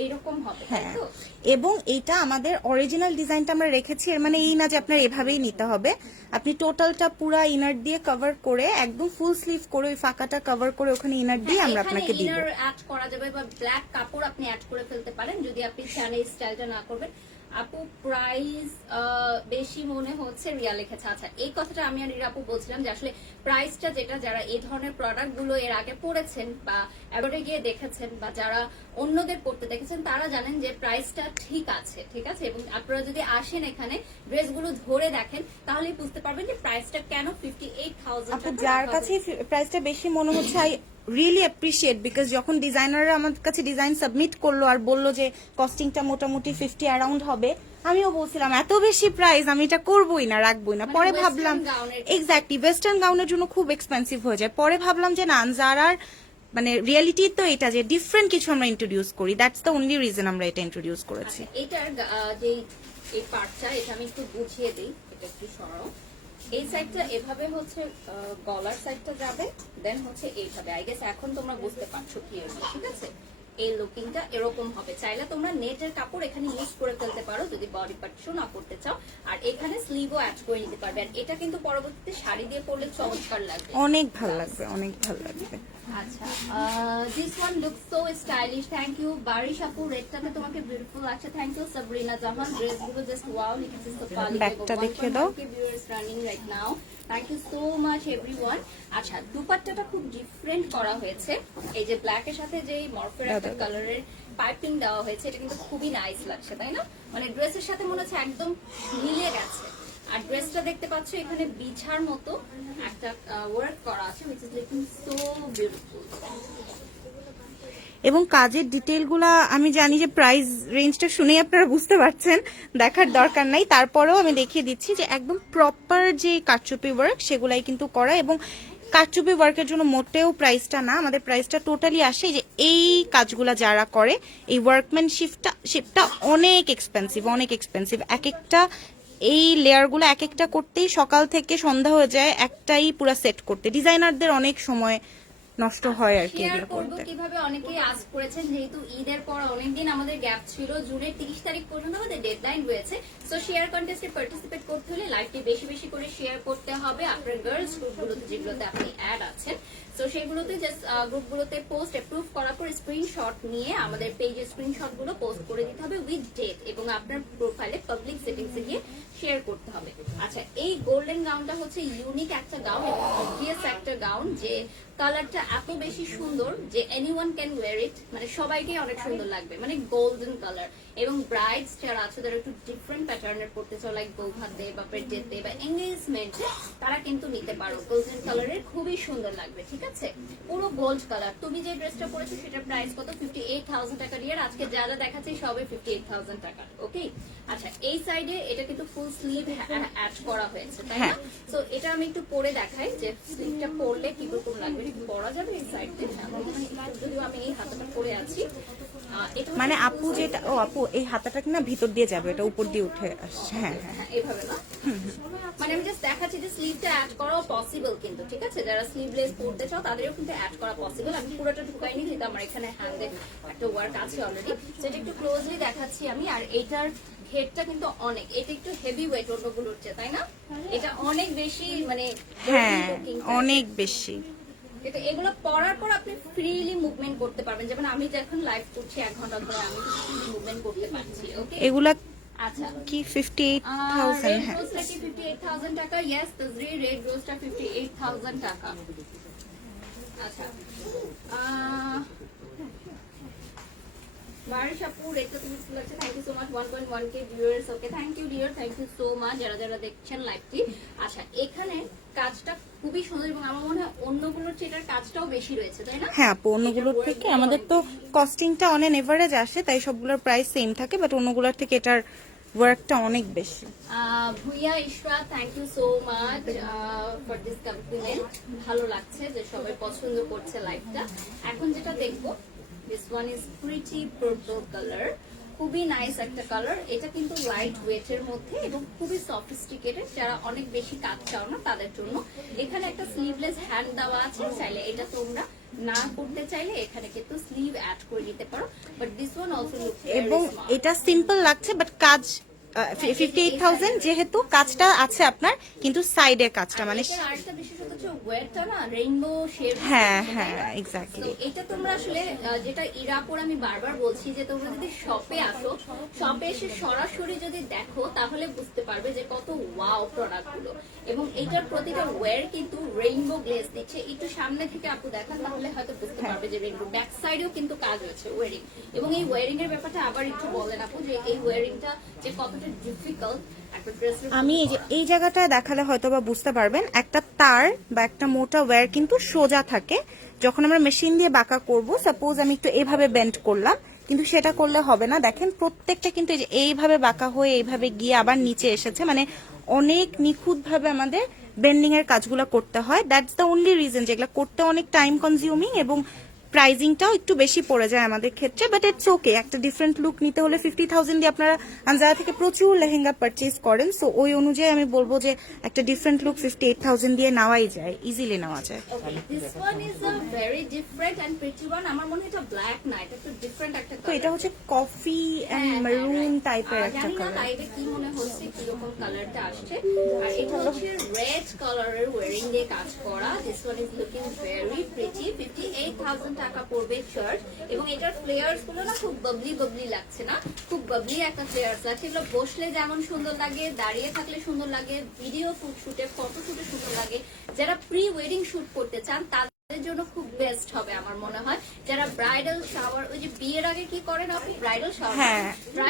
এইরকম হবে, তাই হ্যাঁ, তো? এবং এটা আমাদের অরিজিনাল ডিজাইনটা আমরা রেখেছি, এর মানে এই না যে আপনার এভাবেই নিতে হবে, আপনি টোটালটা পুরা ইনার দিয়ে কভার করে একদম ফুল স্লিভ করে ওই ফাঁকাটা কভার করে ওখানে ইনার দিয়ে আমরা আপনাকে দিব। ইনার অ্যাড করা যাবে বা ব্ল্যাক কাপড় আপনি অ্যাড করে ফেলতে পারেন যদি আপনি চান এই স্টাইলটা না করবেন। আপু প্রাইস বেশি মনে হচ্ছে, রিয়া লিখেছে। আচ্ছা, এই কথাটা আমি আর রিয়া আপু বলছিলাম যে আসলে প্রাইসটা যেটা, যারা এই ধরনের প্রোডাক্ট গুলো এর আগে পড়েছেন বা অ্যাডে গিয়ে দেখেছেন বা যারা অন্যদের পড়তে দেখেছেন তারা জানেন যে প্রাইসটা ঠিক আছে, ঠিক আছে। এবং আপনারা যদি আসেন এখানে ড্রেসগুলো ধরে দেখেন তাহলেই বুঝতে পারবেন যে প্রাইসটা কেন 58,000 আপু যার কাছে প্রাইসটা বেশি মনে হচ্ছে, আই রিয়েলি অ্যাপ্রিসিয়েট, বিকজ যখন ডিজাইনাররা আমার কাছে ডিজাইন সাবমিট করলো আর বললো যে কস্টিংটা মোটামুটি 50 অ্যারাউন্ড হবে, আমিও বলছিলাম এত বেশি প্রাইস আমি এটা করবোই না, রাখবোই না। পরে ভাবলাম এক্স্যাক্টলি ওয়েস্টার্ন গাউনের জন্য খুব এক্সপেন্সিভ হয়ে যায়, পরে ভাবলাম যে না, জারার মানে রিয়েলিটি তো এটা যে ডিফারেন্ট কিছু আমরা ইন্ট্রোডিউস করি, দ্যাটস দ্য অনলি রিজন আমরা এটা ইন্ট্রোডিউস করেছি। এটার যে এই পার্টটা, এটা আমি একটু বুঝিয়ে দিই, এটা একটু সরাও। এই সাইডটা এভাবে হচ্ছে গলার সাইডটা যাবে, দেন হচ্ছে এইভাবে, আই গেস এখন তোমরা বুঝতে পারছো ক্লিয়ারলি, ঠিক আছে। এই লুকিংটা এরকম হবে। চাইলে তোমরা নেটের কাপড় এখানে ইউজ করে ফেলতে পারো যদি বডি পার্ট শো না করতে চাও, আর এখানে স্লিভও অ্যাড করে নিতে পারবে। আর এটা কিন্তু পরবর্তীতে শাড়ি দিয়ে পরলে চমৎকার লাগবে, অনেক ভালো লাগবে, অনেক ভালো লাগবে। আচ্ছা, this one looks so stylish, thank you Barish আপু, রেডটাতে তোমাকে বিউটিফুল লাগছে, থ্যাংক ইউ সাবরিনা জামান, ড্রেসগুলো জাস্ট ওয়াও লিখেছে সোফালি, ব্যাকটা দেখিয়ে দাও। Viewers running right now, thank you so much everyone. আচ্ছা, দুপাট্টাটা খুব ডিফারেন্ট করা হয়েছে, এই যে ব্ল্যাক এর সাথে যে মরফের একটা কালারের পাইপিং দেওয়া হয়েছে, এটা কিন্তু খুবই নাইস লাগছে, তাই না? মানে ড্রেসের সাথে মনে হচ্ছে একদম মিলিয়ে গেছে। আর ড্রেসটা দেখতে পাচ্ছ এখানে বিছার মতো একটা ওয়ার্ক করা আছে, which is looking so beautiful. এবং কাজের ডিটেইলগুলা আমি জানি যে প্রাইস রেঞ্জটা শুনেই আপনারা বুঝতে পারছেন, দেখার দরকার নাই, তারপরেও আমি দেখিয়ে দিচ্ছি যে একদম প্রপার যে কারচুপি ওয়ার্ক সেগুলাই কিন্তু করা, এবং কারচুপি ওয়ার্কের জন্য মোটেও প্রাইসটা না, আমাদের প্রাইসটা টোটালি আসে যে এই কাজগুলা যারা করে, এই ওয়ার্কম্যানশিপটা অনেক এক্সপেন্সিভ, অনেক এক্সপেন্সিভ। এক একটা এই লেয়ারগুলো এক একটা করতেই সকাল থেকে সন্ধ্যা হয়ে যায়, একটাই পুরো সেট করতে ডিজাইনারদের অনেক সময় নষ্ট হয় আর কি শেয়ার এগুলো করব করতে। কিভাবে, অনেকেই আস্ক করেছেন, যেহেতু ঈদের পর অনেকদিন আমাদের গ্যাপ ছিল, জুনের 30 তারিখ পর্যন্ত আমাদের ডেডলাইন রয়েছে। সো শেয়ার কন্টেস্টে পার্টিসিপেট করতে হলে লাইভটি বেশি বেশি করে শেয়ার করতে হবে আপনার গার্লস গ্রুপগুলোতে যেগুলোতে আপনি অ্যাড আছেন। সো সেগুলোতে জাস্ট গ্রুপগুলোতে পোস্ট অ্যাপ্রুভ করার পর স্ক্রিনশট নিয়ে আমাদের পেজের স্ক্রিনশটগুলো পোস্ট করে দিতে হবে উইথ ডেট, এবং আপনার প্রোফাইলে পাবলিক সেটিংসে গিয়ে শেয়ার করতে হবে। আচ্ছা, এই গোল্ডেন গাউনটা হচ্ছে ইউনিক একটা গাউন এবং অবভিয়াস একটা গাউন, যে কালারটা এত বেশি সুন্দর যে এনিওয়ান ক্যান ওয়্যার ইট, মানে সবাইকে অনেক সুন্দর লাগবে, মানে গোল্ডেন কালার। এবং ব্রাইডস যারা আছে যারা একটু ডিফারেন্ট প্যাটার্নের পড়তে চাও, লাইক বৌভাতে বা পেটেতে বা এঙ্গেজমেন্টে, তারা কিন্তু নিতে পারো। গোল্ডেন কালারের খুবই সুন্দর লাগবে, ঠিক আছে? পুরো গোল্ড কালার। তুমি যে ড্রেসটা পরেছো সেটার প্রাইস কত? 58,000 টাকা দিয়ে। আজকে যা যা দেখাচ্ছি সবই 58,000 টাকা। ওকে, আচ্ছা এই সাইডে এটা কিন্তু ফুল স্লিভ অ্যাড করা হয়েছে, তাই না? তো এটা আমি একটু পরে দেখাই যে স্লিভটা পরলে কি রকম লাগবে। পরা যাবে এই সাইড দিয়ে, যদিও আমি এই হাতাটা পরে আছি। মানে আপু যেটা, ও আপু এই হাতাটা কিনা ভিতর দিয়ে যাবে, এটা উপর দিয়ে উঠে আসছে। হ্যাঁ হ্যাঁ, এভাবে না, মানে আমি জাস্ট দেখাচ্ছি যে স্লিভটা অ্যাড করাও পসিবল কিন্তু, ঠিক আছে? যারা স্লিভলেস পরতে চাও তাদেরও কিন্তু অ্যাড করা পসিবল। আমি পুরোটা ঢুকাইনি যেহেতু আমার এখানে হ্যান্ডে একটা ওয়ার্ক আছে অলরেডি, সেটা একটু ক্লোজলি দেখাচ্ছি আমি। আর এটার হেডটা কিন্তু অনেক, এটা একটু হেভি ওয়েট অন্যগুলোর চেয়ে, তাই না? এটা অনেক বেশি, মানে হ্যাঁ অনেক বেশি। কিন্তু এগুলো পরার পর আপনি ফ্রিলি মুভমেন্ট করতে পারবেন। যেমন আমি যখন লাইভ করছি 1 ঘন্টা ধরে, আমি মুভমেন্ট করতে পারছি। ওকে, এগুলা আচ্ছা কি 58,000? রেড হ্যাঁ রোজটা কি 58,000 টাকা? ইয়েস তাজরি, রেড রোজটা 58,000 টাকা। আচ্ছা বারিশ আপু, রেটটা তুমি ভালো লাগছে, thank you so much. 1.1k viewers. Okay, thank you dear, thank you so much যারা যারা দেখছেন লাইভটি। আচ্ছা এখানে কাজটা খুবই সুন্দর এবং আমার মনে হয় অন্যগুলোর চেয়ে এটার কাজটাও বেশি রয়েছে, তাই না? হ্যাঁ আপু, অন্যগুলোর থেকে আমাদের তো কস্টিংটা অন এন এভারেজ আসে, তাই সবগুলোর প্রাইস সেম থাকে, বাট অন্যগুলোর থেকে এটার ওয়ার্কটা অনেক বেশি। Bhuiya Ishra, thank you so much for this compliment. ভালো লাগছে যে সবাই পছন্দ করছে লাইভটা। এখন যেটা দেখবো, this one is pretty purple colour, খুবই নাইস একটা কালার। এটা কিন্তু লাইট ওয়েটের মধ্যে এবং খুবই সফিস্টিকেটেড। যারা অনেক বেশি কাজ চাও না তাদের জন্য এখানে একটা স্লিভলেস হ্যান্ড দেওয়া আছে, চাইলে এটা তোমরা না করতে চাইলে এখানে কিন্তু স্লিভ অ্যাড করে দিতে পারো। But this one also looks এবং এটা সিম্পল লাগছে, বাট কাজ 58,000 যেহেতু কাজটা আছে আপনার, কিন্তু সাইডের কাজটা মানে আরেকটা বিশেষত হচ্ছে ওয়েটটা না রেইনবো শেড। হ্যাঁ হ্যাঁ এক্স্যাক্টলি। এটা তোমরা আসলে যেটা ইরাপুর আমি বারবার বলছি যে তোমরা যদি শপে আসো, শপে এসে সরাসরি যদি দেখো তাহলে বুঝতে পারবে যে কত ওয়াও প্রোডাক্ট গুলো। এবং এটার প্রতিটা ওয়্যার কিন্তু রেইনবো গ্লেজ দিচ্ছে। একটু সামনে থেকে আপু দেখান তাহলে হয়তো বুঝতে পারবে যে রেইনবো। ব্যাক সাইডেও কিন্তু কাজ হয়েছে ওয়ারিং। এবং এই ওয়ারিং এর ব্যাপারটা আবার একটু বলেন আপু যে এই ওয়ারিংটা যে কতটা ডিফিকাল্ট একটা ড্রেসের। আমি এই জায়গাটায় দেখালে হয়তো বা বুঝতে পারবেন, একটা তার বা একটা মোটা ওয়্যার কিন্তু সোজা থাকে। যখন আমরা মেশিন দিয়ে বাঁকা করব, সাপোজ আমি একটু এইভাবে বেন্ড করলাম, কিন্তু সেটা করলে হবে না। দেখেন প্রত্যেকটা কিন্তু এইভাবে বাঁকা হয়ে এইভাবে গিয়ে আবার নিচে এসেছে, মানে অনেক নিখুঁত ভাবে আমাদের বেন্ডিং এর কাজগুলো করতে হয়। দ্যাটস দ্য অনলি রিজন যেগুলো করতে অনেক টাইম কনজিউমিং এবং প্রাইজিংটাও একটু বেশি পড়ে যায় আমাদের ক্ষেত্রে। বাট ইটস ওকে, একটা ডিফারেন্ট লুক নিতে হলে 50,000 দিয়ে আপনারা আনজারা থেকে প্রচুর লেহেঙ্গা পারচেজ করেন, সো ওই অনুযায়ী আমি বলবো যে একটা ডিফারেন্ট লুক 58,000 দিয়ে নেওয়াই যায়, ইজিলি নেওয়া যায়। This one is a very different and pretty one. আমার মনে হয় এটা ব্ল্যাক না, এটা একটু ডিফারেন্ট একটা তো কালার। এটা হচ্ছে কফি এন্ড মেরুন টাইপের একটা জানি না কালার। লাইভে কি মনে হচ্ছে কিরকম কালারটা আসছে। আর এটা হচ্ছে রেড কালারের ওয়ারিং দিয়ে কাজ করা। This one is looking very pretty. 58,000 টাকা পড়বে শার্ট। এবং এটার ফ্লেয়ার্স গুলো না খুব বাবলি বাবলি লাগছে না, খুব বাবলি একটা ফ্লেয়ার্স লাগছে। এগুলো বসলে যেমন সুন্দর লাগে, দাঁড়িয়ে থাকলে সুন্দর লাগে, ভিডিও শুটে ফটো শুটে সুন্দর লাগে। যারা প্রি ওয়েডিং শুট করতে চান তাদের জন্য খুব বেস্ট হবে আমার মনে হয়। যারা ব্রাইডাল শাওয়ার, ওই যে বিয়ের আগে কি করেন আপনি, ব্রাইডাল শাওয়ার, হ্যাঁ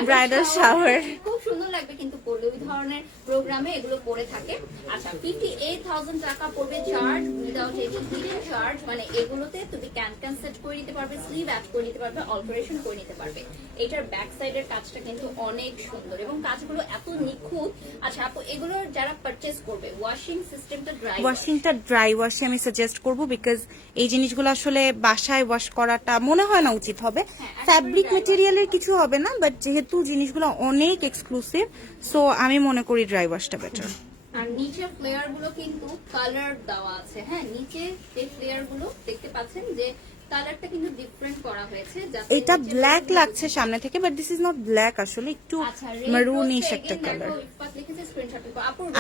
ব্রাইডাল শাওয়ার খুব সুন্দর লাগবে কিন্তু পরলে, ওই ধরনের প্রোগ্রামে এগুলো পরে থাকে। আচ্ছা 58,000 টাকা পড়বে charge without any hidden charge. মানে এগুলোতে তুমি ক্যান সেট করে নিতে পারবে, স্লিভ অ্যাড করে নিতে পারবে, অল্টারেশন করে নিতে পারবে। এটার ব্যাক সাইডের কাজটা কিন্তু অনেক সুন্দর এবং কাজগুলো এত নিখুঁত। আচ্ছা আপু এগুলোর যারা পারচেজ করবে ওয়াশিং সিস্টেমটা ড্রাই, ওয়াশিংটা ড্রাই ওয়াশে আমি সাজেস্ট করব, বিকজ এই জিনিসগুলো আসলে বাসায় ওয়াশ করাটা মনে হয় না উচিত হবে। ফ্যাব্রিক মেটেরিয়ালের কিছু হবে না, বাট যেহেতু জিনিসগুলো অনেক এক্সক্লুসিভ, সো আমি মনে করি ড্রাই ওয়াশটা বেটার। আর নিচের ফ্লেয়ার গুলো কিন্তু কালার দেওয়া আছে। হ্যাঁ নিচে যে ফ্লেয়ার গুলো দেখতে পাচ্ছেন যে কালারটা কিন্তু ডিফারেন্ট করা হয়েছে। এটা ব্ল্যাক লাগছে সামনে থেকে, but this is not black, আসলে একটু মেরুনিশ একটা কালার।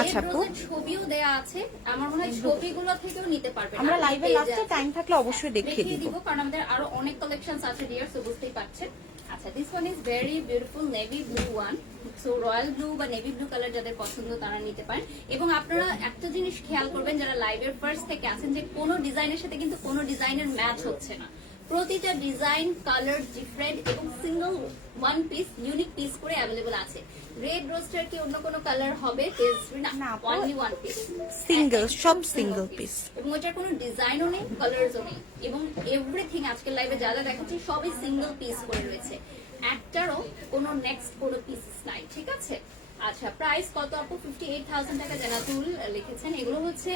আচ্ছা আপু ছবিও দেয়া আছে, আমার মনে হয় ছবিগুলো থেকেও নিতে পারবেন। আমরা লাইভে লাস্টে টাইম থাকলে অবশ্যই দেখিয়ে দিব, কারণ আমাদের আরো অনেক কালেকশনস আছে ডিয়ার, সো বুঝতেই পারছেন। আচ্ছা this one is very beautiful navy blue one. So royal blue বা নেভি ব্লু কালার যাদের পছন্দ তারা নিতে পারেন। এবং আপনারা একটা জিনিস খেয়াল করবেন যারা লাইভের ফার্স্ট থেকে আছেন, যে কোনো ডিজাইনের সাথে কিন্তু কোনো ডিজাইনের ম্যাচ হচ্ছে না। প্রতিটা ডিজাইন কালার ডিফারেন্ট এবং single one piece unique piece করে অ্যাভেলেবল আছে। রেড রোস্টার কি অন্য কোনো কালার হবে? না, অনলি ওয়ান পিস, সিঙ্গেল, সব সিঙ্গেল পিস। এবং ওটার কোনো ডিজাইনও নেই, কালারসও নেই, এবং এভরিথিং আজকের লাইভে যা যা দেখাচ্ছি সবই সিঙ্গেল পিস করে রয়েছে, একটারও কোনো নেক্সট কোনো পিস নাই, ঠিক আছে? আচ্ছা, প্রাইস কত আপু? 58,000 টাকা জানাতুল লিখেছেন। এগুলো হচ্ছে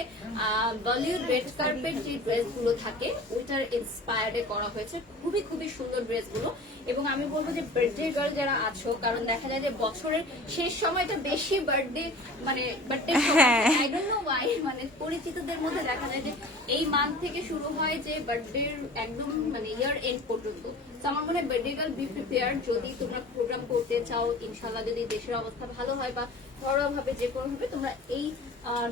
বলিউড রেড কার্পেট যে ড্রেসগুলো থাকে ওইটার ইন্সপায়ার্ডে করা হয়েছে, খুবই খুবই সুন্দর ড্রেসগুলো। এবং আমি বলবো যে বার্থডে গার্ল যারা আছো, কারণ দেখা যায় যে বছরের শেষ সময়টা বেশি বার্থডে, মানে birthday I don't know Y, মানে পরিচিতদের মধ্যে দেখা যায় যে এই মান্থ থেকে শুরু হয় যে বার্থডে একদম মানে ইয়ার এন্ড পর্যন্ত। তো আমার মনে হয় বার্থডে গার্ল বি প্রিপেয়ার, যদি তোমরা প্রোগ্রাম করতে চাও, ইনশাল্লাহ যদি দেশের অবস্থা ভালো হয় বা ঘরোয়া ভাবে যে কোনো ভাবে তোমরা এই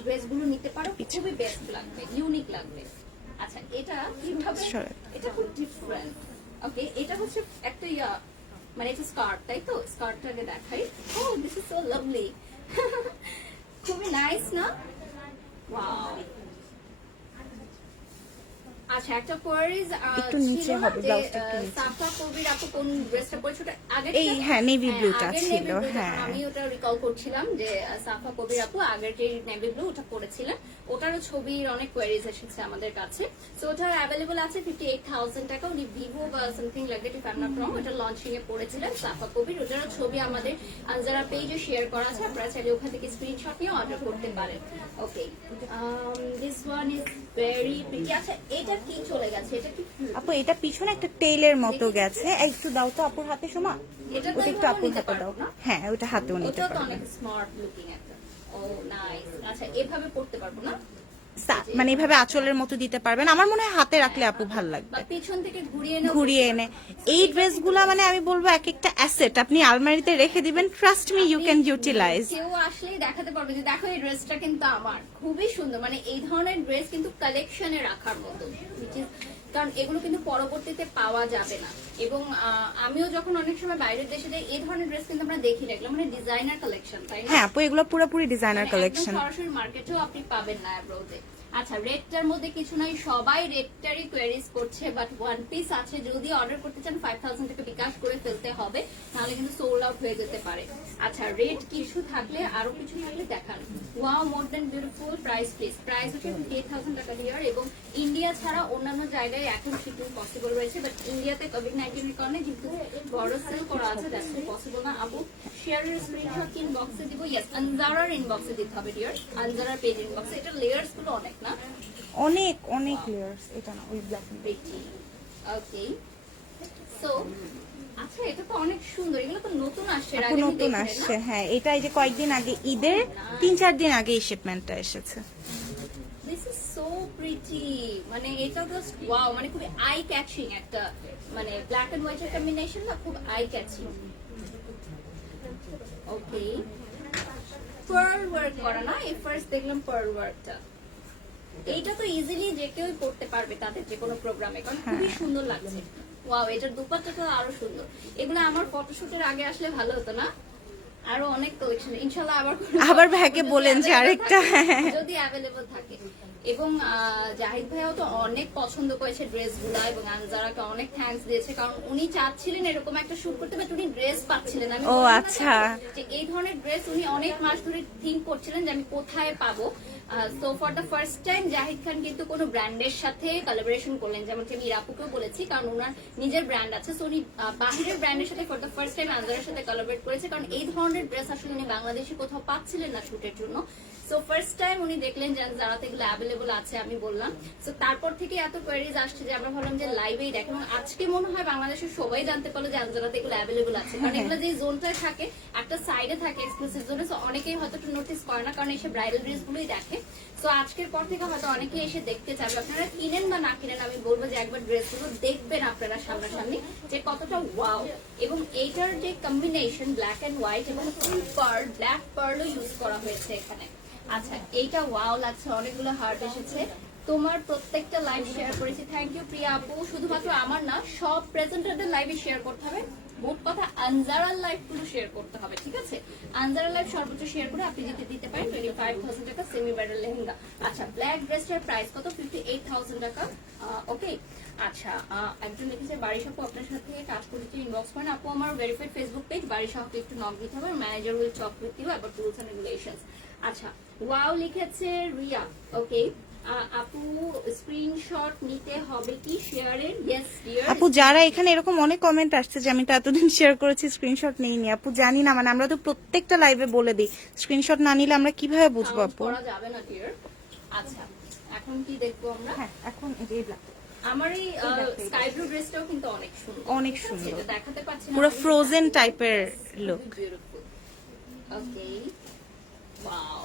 ড্রেসগুলো নিতে পারো, খুবই বেস্ট লাগবে, ইউনিক লাগবে। আচ্ছা, এটা কিভাবে? এটা খুব ডিফারেন্ট। ওকে, এটা হচ্ছে একটা মানে এটা স্কার্ট, তাই তো? স্কার্টটাকে দেখাই। ও দিস ইজ সো লাভলি, খুবই নাইস না? ওয়াও। আচ্ছা, একটা কোয়ারিজ একটু নিচে হবে, ব্লাউজটা একটু নিচে। সাফা কবির আপু কোন ড্রেসটা পরেছে? ওটা আগে এই হ্যাঁ নেভি ব্লুটা ছিল। হ্যাঁ, আমি ওটা রিকল করছিলাম যে সাফা কবির আপু আগের যে নেভি ব্লু ওটা পরেছিলেন, ওটারও ছবির অনেক কোয়ারিজ এসেছে আমাদের কাছে। সো ওটা অ্যাভেলেবল আছে 58,000 টাকা। উনি ভিভো বা something like that, if I am not wrong, ওটা লঞ্চিং এ পড়েছিলেন সাফা কবির। ওটারও ছবি আমাদের আনজারা পেজে শেয়ার করা আছে, আপনারা চাইলে ওখান থেকে স্ক্রিনশট নিয়ে অর্ডার করতে পারেন। Okay, this one is very pretty. আচ্ছা, এটা কি চলে গেছে? এটা কি আপু এটা পিছনে একটা টেইলের মতো গেছে, একটু দাও তো আপুর হাতে সমা, এটা তো ওটা একটু আপুর হাতে দাও। হ্যাঁ, ওটা হাতেও নিতে ওটা তো পারবে। অনেক স্মার্ট লুকিং একটা। ও নাইস। আচ্ছা, এভাবে পড়তে পারবো না? মানে এইভাবে আঁচলের মতো দিতে পারবেন। আমার মনে হয় হাতে রাখলে আপু ভাল বা লাগবে, পিছন থেকে ঘুরিয়ে ঘুরিয়ে এনে। এই ড্রেসগুলা মানে আমি বলবো এক একটা অ্যাসেট, আপনি আলমারিতে রেখে দিবেন, trust me you can utilize. কেউ আসলেই দেখাতে পারবে যে দেখো এই ড্রেসটা কিন্তু আমার, খুবই সুন্দর। মানে এই ধরনের ড্রেস কিন্তু কালেকশনে রাখার মতো, কারণ এগুলো কিন্তু পরবর্তীতে পাওয়া যাবে না। এবং আমিও যখন অনেক সময় বাইরের দেশে যাই, এই ধরনের ড্রেস কিন্তু আমরা দেখি না, এগুলো মানে ডিজাইনার কালেকশন, তাই না? হ্যাঁ আপু, এগুলো পুরোপুরি ডিজাইনার মানে কালেকশন। একদম সরাসরি মার্কেটেও আপনি পাবেন না অ্যাব্রোডে। আচ্ছা, রেডটার মধ্যে কিছু নাই, সবাই রেডটারই কোয়ারিজ করছে, বাট ওয়ান পিস আছে। যদি অর্ডার করতে চান 5,000 টাকা বিকাশ করে ফেলতে হবে, নাহলে কিন্তু সোল্ড আউট হয়ে যেতে পারে। আচ্ছা, রেড কিছু থাকলে, আরো কিছু থাকলে দেখান। Wow, more than beautiful. Price please? Price হচ্ছে 58,000 টাকা হিয়ার, এবং ইন্ডিয়া ছাড়া অন্যান্য জায়গায় এখন শিপিং পসিবল রয়েছে, বাট ইন্ডিয়াতে কোভিড-19 এর কারণে যেহেতু বড় সেল করা আছে, দ্যাটস পসিবল না। আপু শেয়ারের স্ক্রিনশট ইনবক্সে দিব। ইয়েস, আনজারার ইনবক্সে দিতে হবে ডিয়ার, আনজারার পেজ ইনবক্সে। এটা লেয়ার্স গুলো অনেক না? অনেক অনেক লেয়ার্স, এটা না ওই ব্ল্যাক। ওকে, সো আচ্ছা, এটা তো অনেক সুন্দর। এগুলো তো নতুন আসছে, এর আপু আগে আমি নতুন দেখিনি, আসছে। না? হ্যাঁ, এটা এই যে কয়েকদিন আগে ঈদের 3-4 দিন আগে এই শিপমেন্টটা এসেছে। This is so pretty. মানে এটা জাস্ট ওয়াও, মানে খুব আই ক্যাচিং একটা, মানে ব্ল্যাক এন্ড হোয়াইট এর কম্বিনেশন না, খুব আই ক্যাচিং। ওকে, পার্ল ওয়ার্ক করা না? এই ফার্স্ট দেখলাম পার্ল ওয়ার্কটা। এইটা তো ইজিলি যে কেউ পড়তে পারবে তাদের যে কোনো প্রোগ্রামে, কারণ খুবই সুন্দর লাগছে। ওয়াও, এটার দুপাট্টাটা আরো সুন্দর। এগুলো আমার ফটোশুটের আগে আসলে ভালো হতো না? আরো অনেক কালেকশন ইনশাআল্লাহ আবার ভাইকে বলেন যে আরেকটা যদি অ্যাভেলেবল থাকে। এবং জাহিদ ভাইও তো অনেক পছন্দ করেছে ড্রেসগুলা, এবং আনজারাকে অনেক থ্যাঙ্কস দিয়েছে, কারণ উনি চাচ্ছিলেন এরকম একটা শুট করতে, বাট উনি ড্রেস পাচ্ছিলেন না। আমি ও বললাম না আচ্ছা, যে এই ধরনের ড্রেস উনি অনেক মাস ধরে থিঙ্ক করছিলেন যে আমি কোথায় পাবো। So for the first time Zahid Khan কিন্তু কোনো ব্র্যান্ডের সাথে কোলাবোরেশন করলেন, যেমন আমি ইরাপুকেও বলেছি, কারণ ওনার নিজের ব্র্যান্ড আছে। সো উনি বাহিরের ব্র্যান্ডের সাথে ফর দ্য ফার্স্ট টাইম আনজারের সাথে কোলাবোরেট করেছে, কারণ এই ধরনের ড্রেস আসলে উনি বাংলাদেশে কোথাও পাচ্ছিলেন না শুটের জন্য। সো ফার্স্ট টাইম উনি দেখলেন যে যারাতে এগুলো অ্যাভেলেবল আছে, আমি বললাম। সো তারপর থেকে এত কোয়ারিজ আসছে যে আমরা ভাবলাম যে লাইভেই দেখেন, এবং আজকে মনে হয় বাংলাদেশের সবাই জানতে পারলো যে আনজারাতে এগুলো অ্যাভেলেবল আছে, কারণ এগুলো যে জোনটায় থাকে, একটা সাইডে থাকে এক্সক্লুসিভ জোনে। সো অনেকেই হয়তো একটু নোটিস করে না, কারণ এসে ব্রাইডাল ড্রেস গুলোই দেখে। সো আজকের পর থেকে হয়তো অনেকেই এসে দেখতে চাবে। আপনারা কিনেন বা না কিনেন, আমি বলবো যে একবার ড্রেসগুলো দেখবেন আপনারা সামনাসামনি যে কতটা ওয়াও। এবং এইটার যে কম্বিনেশন ব্ল্যাক এন্ড হোয়াইট এবং ফুল পার্ল, ব্ল্যাক পার্লও ইউজ করা হয়েছে এখানে। আচ্ছা, এইটা ওয়াও লাগছে, অনেকগুলো হার্ট এসেছে। তোমার প্রত্যেকটা লাইভ শেয়ার করেছি, থ্যাংক ইউ প্রিয়া আপু। শুধুমাত্র আমার না, সব প্রেজেন্টারদের লাইভে শেয়ার করতে হবে, মোট কথা আনজারার লাইভ গুলো শেয়ার করতে হবে, ঠিক আছে? আনজারার লাইভ সর্বোচ্চ শেয়ার করে আপনি যদি দিতে পারেন 25,000 টাকা সেমি ব্রাইডাল লেহেঙ্গা। আচ্ছা, ব্ল্যাক ড্রেসটার প্রাইস কত? 58,000 টাকা। ওকে, আচ্ছা, একজন লিখেছে বাড়ি আপু আপনার সাথে কাজ করতে ইনবক্স করেন। আপু আমার ভেরিফাইড ফেসবুক পেজ বাড়ি সাথে একটু নক দিতে হবে, manager will talk with you about rules and regulations. আচ্ছা, ওয়াও লিখেছে রিয়া। ওকে, আপু স্ক্রিনশট নিতে হবে কি শেয়ারের? Yes dear. আপু যারা এখানে এরকম অনেক কমেন্ট আসছে যে আমি তো এতদিন শেয়ার করেছি স্ক্রিনশট নেইনি, আপু জানি না, মানে আমরা তো প্রত্যেকটা লাইভে বলে দিই স্ক্রিনশট না নিলে আমরা কিভাবে বুঝবো আপু? করা যাবে না ডিয়ার। আচ্ছা, এখন কি দেখবো আমরা? হ্যাঁ, এখন এই ব্ল্যাক আমার এই স্কাই ব্লু ড্রেসটাও কিন্তু অনেক সুন্দর, অনেক ঠিক আছে? সুন্দর। এটা দেখাতে পাচ্ছি না, পুরো ফ্রোজেন টাইপের লুক। ওকে, ওয়াও,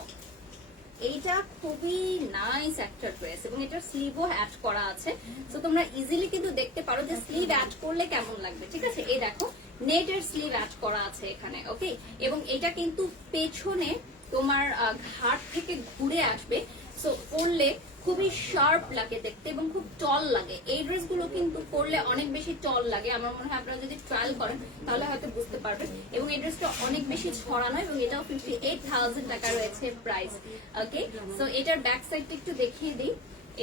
এইটা খুবই নাইস একটা ড্রেস এবং এটার স্লিভও অ্যাড করা আছে। তো তোমরা ইজিলি কিন্তু দেখতে পারো যে স্লিভ অ্যাড করলে কেমন লাগবে, ঠিক আছে? এই দেখো নেটের স্লিভ অ্যাড করা আছে এখানে, ওকে? এবং এটা কিন্তু পেছনে তোমার ঘাট থেকে ঘুরে আসবে, সো পরলে খুবই শার্প লাগে দেখতে এবং খুব টল লাগে। এই ড্রেসগুলো কিন্তু পরলে অনেক বেশি টল লাগে, আমার মনে হয় আপনারা যদি ট্রায়াল করেন তাহলে হয়তো বুঝতে পারবেন। এবং এই ড্রেসটা অনেক বেশি ছড়ানো এবং এটাও 58,000 টাকা রয়েছে প্রাইস। ওকে, সো এটার ব্যাক সাইডটা একটু দেখিয়ে দিই।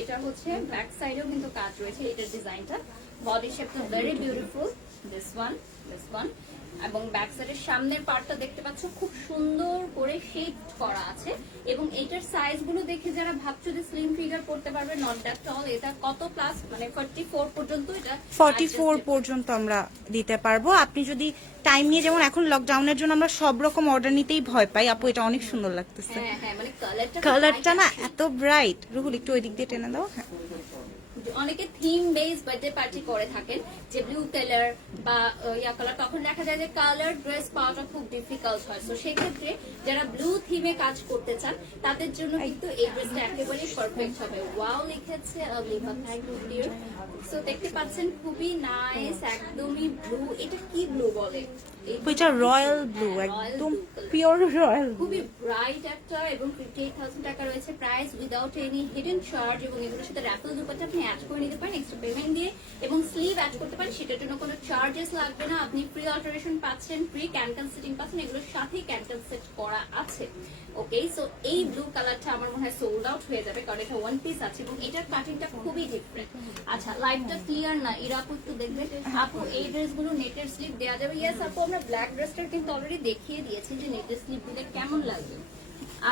এটা হচ্ছে ব্যাক সাইডেও কিন্তু কাজ রয়েছে এটার ডিজাইনটা। বডি শেপটা ভেরি বিউটিফুল, দিস ওয়ান। এবং ব্যাক সাইডের সামনের পার্টটা দেখতে পাচ্ছ খুব সুন্দর করে শেপ করা আছে। এবং এটার সাইজ গুলো দেখে যারা ভাবছো যে স্লিম ফিগার করতে পারবে, নট দ্যাট টল। এটা কত প্লাস, মানে 44 পর্যন্ত, এটা 44 পর্যন্ত আমরা দিতে পারবো। আপনি যদি টাইম নিয়ে, যেমন এখন লকডাউনের জন্য আমরা সব রকম অর্ডার নিতেই ভয় পাই, আপু এটা অনেক সুন্দর লাগতেছে। হ্যাঁ হ্যাঁ, মানে কালারটা না এত ব্রাইট। রুহুল একটু ওই দিক দিয়ে টেনে দাও। হ্যাঁ, অনেকে থিম বেস বার্থডে পার্টি করে থাকেন, যে ব্লু কালার বা ইয়া কালার, তখন দেখা যায় যে কালার ড্রেস পাওয়াটা খুব ডিফিকাল্ট হয়। তো সেক্ষেত্রে যারা ব্লু থিমে কাজ করতে চান তাদের জন্য কিন্তু এই ড্রেসটা একেবারেই পারফেক্ট হবে। ওয়াও লিখেছে Liva, thank you dear. So দেখতে পাচ্ছেন খুবই নাইস, একদমই ব্লু। এটা কি ব্লু বলে? এটা রয়্যাল ব্লু, একদম পিওর রয়্যাল। খুবই ব্রাইট একটা এবং 58,000 টাকা রয়েছে price, without any hidden charge. এবং এগুলোর সাথে র্যাফেল দুপাট্টা আপনি অ্যাড করে নিতে পারেন এক্সট্রা পেমেন্ট দিয়ে, এবং স্লিভ অ্যাড করতে পারেন, সেটার জন্য কোনো চার্জেস লাগবে না। আপনি ফ্রি অল্টারেশন পাচ্ছেন, ফ্রি ক্যানকান সেটিং পাচ্ছেন, এগুলোর সাথেই ক্যানকান সেট করা আছে। ওকে, সো এই ব্লু কালারটা আমার মনে হয় সোল্ড আউট হয়ে যাবে, কারণ এটা ওয়ান পিস আছে এবং এটার কাটিংটা খুবই ডিফারেন্ট। আচ্ছা, লাইটটা ক্লিয়ার না, এরা আপু একটু দেখবে। আপু এই ড্রেসগুলো নেটের স্লিভ দেওয়া যাবে? ইয়েস আপু, আমরা ব্ল্যাক ড্রেসটার কিন্তু অলরেডি দেখিয়ে দিয়েছি যে নেটের স্লিভ দিলে কেমন লাগবে।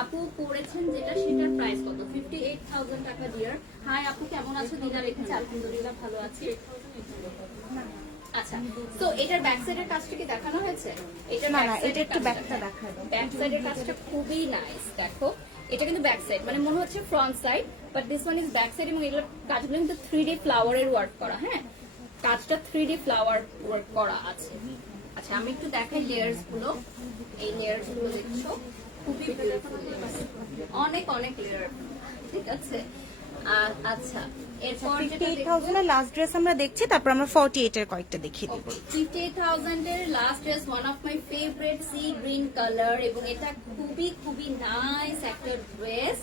আপু পড়েছেন যেটা, সেটার প্রাইস কত? 58,000 টাকা ডিয়ার। হাই আপু, কেমন আছো? দিনা লিখেছে আলহামদুলিল্লাহ ভালো আছি। আচ্ছা, তো এটার ব্যাক সাইডের কাজটা কি দেখানো হয়েছে? এটার না, ব্যাক এটা সাইডের একটু কাজটা ব্যাকটা দেখায় দাও। ব্যাক সাইডের কাজটা খুবই নাইস। দেখো এটা কিন্তু ব্যাক সাইড, মানে মনে হচ্ছে front side, but this one is back side. এবং এগুলোর কাজগুলো কিন্তু 3D ফ্লাওয়ারের ওয়ার্ক করা। হ্যাঁ, কাজটা 3D ফ্লাওয়ার ওয়ার্ক করা আছে। আচ্ছা, আমি একটু দেখাই লেয়ার্স গুলো। এই লেয়ার্স গুলো দেখছো, খুবই বিউটিফুল, অনেক অনেক লেয়ার, ঠিক আছে? আচ্ছা, এরপর যেটা 58,000 এর লাস্ট ড্রেস আমরা দেখছি, তারপর আমরা 48 এর কয়েকটা দেখিয়ে দিব। 58,000 এর last dress, one of my favourite, sea green colour, এবং এটা খুবই খুবই নাইস একটা ড্রেস।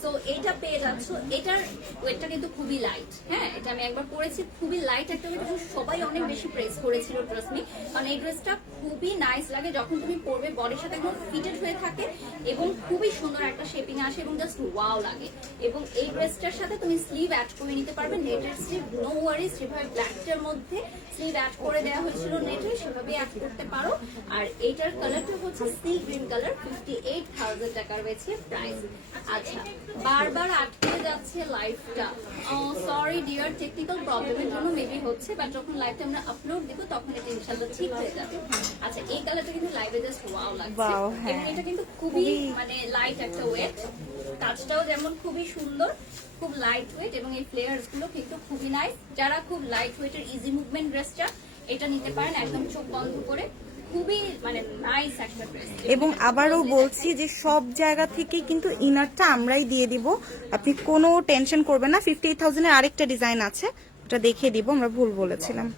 সো এটা পেয়ে যাচ্ছ। এটার ওয়েটটা কিন্তু খুবই লাইট। হ্যাঁ, এটা আমি একবার পরেছি, খুবই লাইট একটা ওয়েট এবং সবাই অনেক বেশি প্রেস করেছিল, ট্রাস্ট মি, কারণ এই ড্রেসটা খুবই নাইস লাগে যখন তুমি পরবে, বডির সাথে একদম ফিটেড হয়ে থাকে এবং খুবই সুন্দর একটা শেপিং আসে এবং জাস্ট ওয়াও লাগে। এবং এই ড্রেসটার সাথে তুমি স্লিভ অ্যাড করে নিতে পারবে, নেটের স্লিভ, নো ওয়ারিজ। যেভাবে ব্ল্যাকটার মধ্যে স্লিভ অ্যাড করে দেওয়া হয়েছিল নেটের, সেভাবে অ্যাড করতে পারো। আর এইটার কালারটা হচ্ছে সি গ্রিন কালার, 58,000 টাকা রয়েছে প্রাইস। আচ্ছা, বারবার আটকে যাচ্ছে লাইভটা, সরি ডিয়ার, টেকনিক্যাল প্রবলেমের জন্য মেবি হচ্ছে, বাট যখন লাইভটা আমরা আপলোড দিব তখন এটা ইনশাআল্লাহ ঠিক হয়ে যাবে। আচ্ছা, এই কালারটা কিন্তু লাইভে জাস্ট ওয়াও লাগছে। Wow, হ্যাঁ। এবং এটা কিন্তু খুবই মানে লাইট একটা ওয়েট, কাজটাও যেমন খুবই সুন্দর, খুব লাইট ওয়েট, এবং এই ফ্লেয়ার্স গুলো কিন্তু খুবই নাইস। যারা খুব লাইট ওয়েটের ইজি মুভমেন্ট ড্রেসটা, এটা নিতে পারেন একদম চোখ বন্ধ করে, খুবই মানে নাইস একটা ড্রেস। এবং আবারও বলছি যে সব জায়গা থেকে কিন্তু ইনারটা আমরাই দিয়ে দিব, আপনি কোনো টেনশন করবেন না। 58,000 এর আরেকটা ডিজাইন আছে, ওটা দেখিয়ে দিব, আমরা ভুল বলেছিলাম।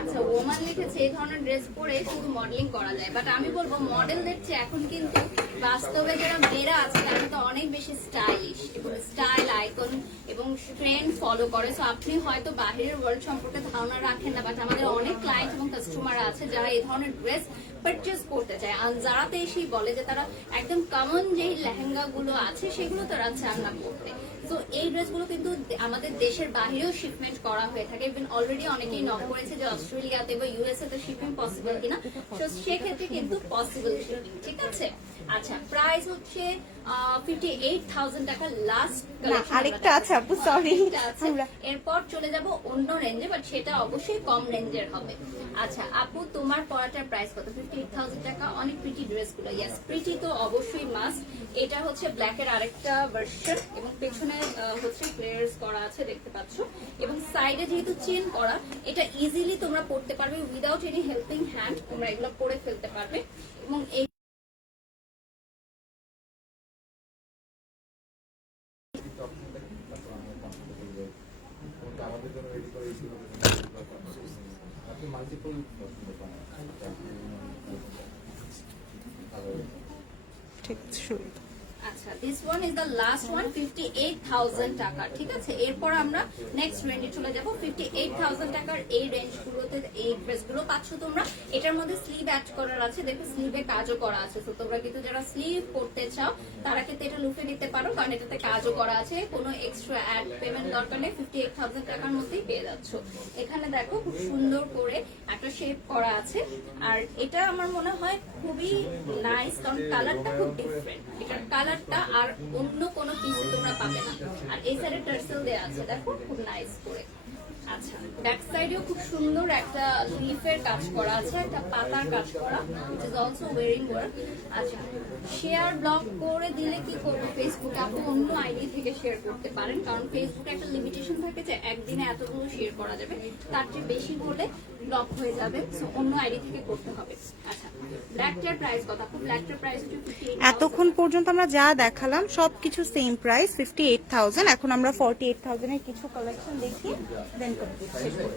আচ্ছা, ওমান লিখেছে এই ধরনের ড্রেস পরে শুধু মডেলিং করা যায়, বাট আমি বলবো মডেলদের চেয়ে এখন কিন্তু বাস্তবে যারা মেয়েরা আছে তারা তো অনেক বেশি স্টাইলিশ এবং স্টাইল আইকন এবং ট্রেন্ড ফলো করে। সো আপনি হয়তো বাহিরের ওয়ার্ল্ড সম্পর্কে ধারণা রাখেন না, বাট আমাদের অনেক ক্লায়েন্ট এবং কাস্টমার আছে যারা এই ধরনের ড্রেস পারচেজ করতে চায়। আর যারাতে এসেই বলে যে তারা একদম কমন যে লেহেঙ্গা গুলো আছে সেগুলো তারা চান না পড়তে। তো এই ড্রেসগুলো কিন্তু আমাদের দেশের বাইরেও শিপমেন্ট করা হয়ে থাকে। ইভেন অলরেডি অনেকেই নক করেছে যে অস্ট্রেলিয়াতে বা ইউএসএ তে শিপিং পসিবল কিনা, তো সেক্ষেত্রে কিন্তু পসিবল শিপিং। ঠিক আছে, আচ্ছা প্রাইস হচ্ছে 58,000 টাকা লাস্ট কালেকশন। আরেকটা আছে আপু, সরি। এরপর চলে যাব অন্য রেঞ্জে, বাট সেটা অবশ্যই কম রেঞ্জের হবে। আচ্ছা আপু, তোমার পরাটার প্রাইস কত? 58,000 টাকা। অনেক প্রিটি ড্রেসগুলো, ইয়েস প্রিটি তো অবশ্যই মাস্ট। এটা হচ্ছে ব্ল্যাক এর আরেকটা ভার্সন এবং পেছনে হচ্ছে ফ্লেয়ার্স করা আছে দেখতে পাচ্ছ, এবং সাইডে যেহেতু চেন করা, এটা ইজিলি তোমরা পড়তে পারবে উইদাউট এনি হেল্পিং হ্যান্ড। তোমরা এগুলো পরে ফেলতে পারবে এবং এই ঠিক শুরু। আচ্ছা, this one is the last one, 58,000 টাকা। ঠিক আছে, এরপর আমরা নেক্সট রেঞ্জে চলে যাব। 58,000 টাকার এই রেঞ্জগুলোতে এই ড্রেসগুলো পাচ্ছ তোমরা। এটার মধ্যে স্লিভ অ্যাড করার আছে, দেখো স্লিভে কাজও করা আছে। তো তোমরা কিন্তু যারা স্লিভ করতে চাও তারা কিন্তু এটা লুফে নিতে পারো, কারণ এটাতে কাজও করা আছে। কোনো এক্সট্রা অ্যাড পেমেন্ট দরকার নেই, 58,000 টাকার মধ্যেই পেয়ে যাচ্ছ। এখানে দেখো খুব সুন্দর করে একটা শেপ করা আছে, আর এটা আমার মনে হয় খুবই নাইস, কারণ কালারটা খুব ডিফারেন্ট। এটার কালারটা আর অন্য কোনো পিসে তোমরা পাবে না। আর এই সাইডে টার্সেল দেওয়া আছে, দেখো খুব নাইস করে। আচ্ছা, ব্যাক সাইডেও খুব সুন্দর একটা লিফের কাজ করা আছে, একটা পাতার কাজ করা, which is also wearing work। আচ্ছা, শেয়ার ব্লক করে দিলে কি করবে ফেসবুকে? আপনি অন্য আইডি থেকে শেয়ার করতে পারেন, কারণ ফেসবুকে একটা লিমিটেশন থাকে যে একদিনে এতগুলো শেয়ার করা যাবে, তার চেয়ে বেশি হলে ব্লক হয়ে যাবে। সো অন্য আইডি থেকে করতে হবে। আচ্ছা, ব্ল্যাকটার প্রাইস কত? আপু ব্ল্যাকটার প্রাইস হচ্ছে 58,000। এতক্ষণ পর্যন্ত আমরা যা দেখালাম সবকিছু সেম প্রাইস 58,000। এখন আমরা 48,000 এর কিছু কালেকশন দেখি, দেন কমপ্লিট শেষ করব।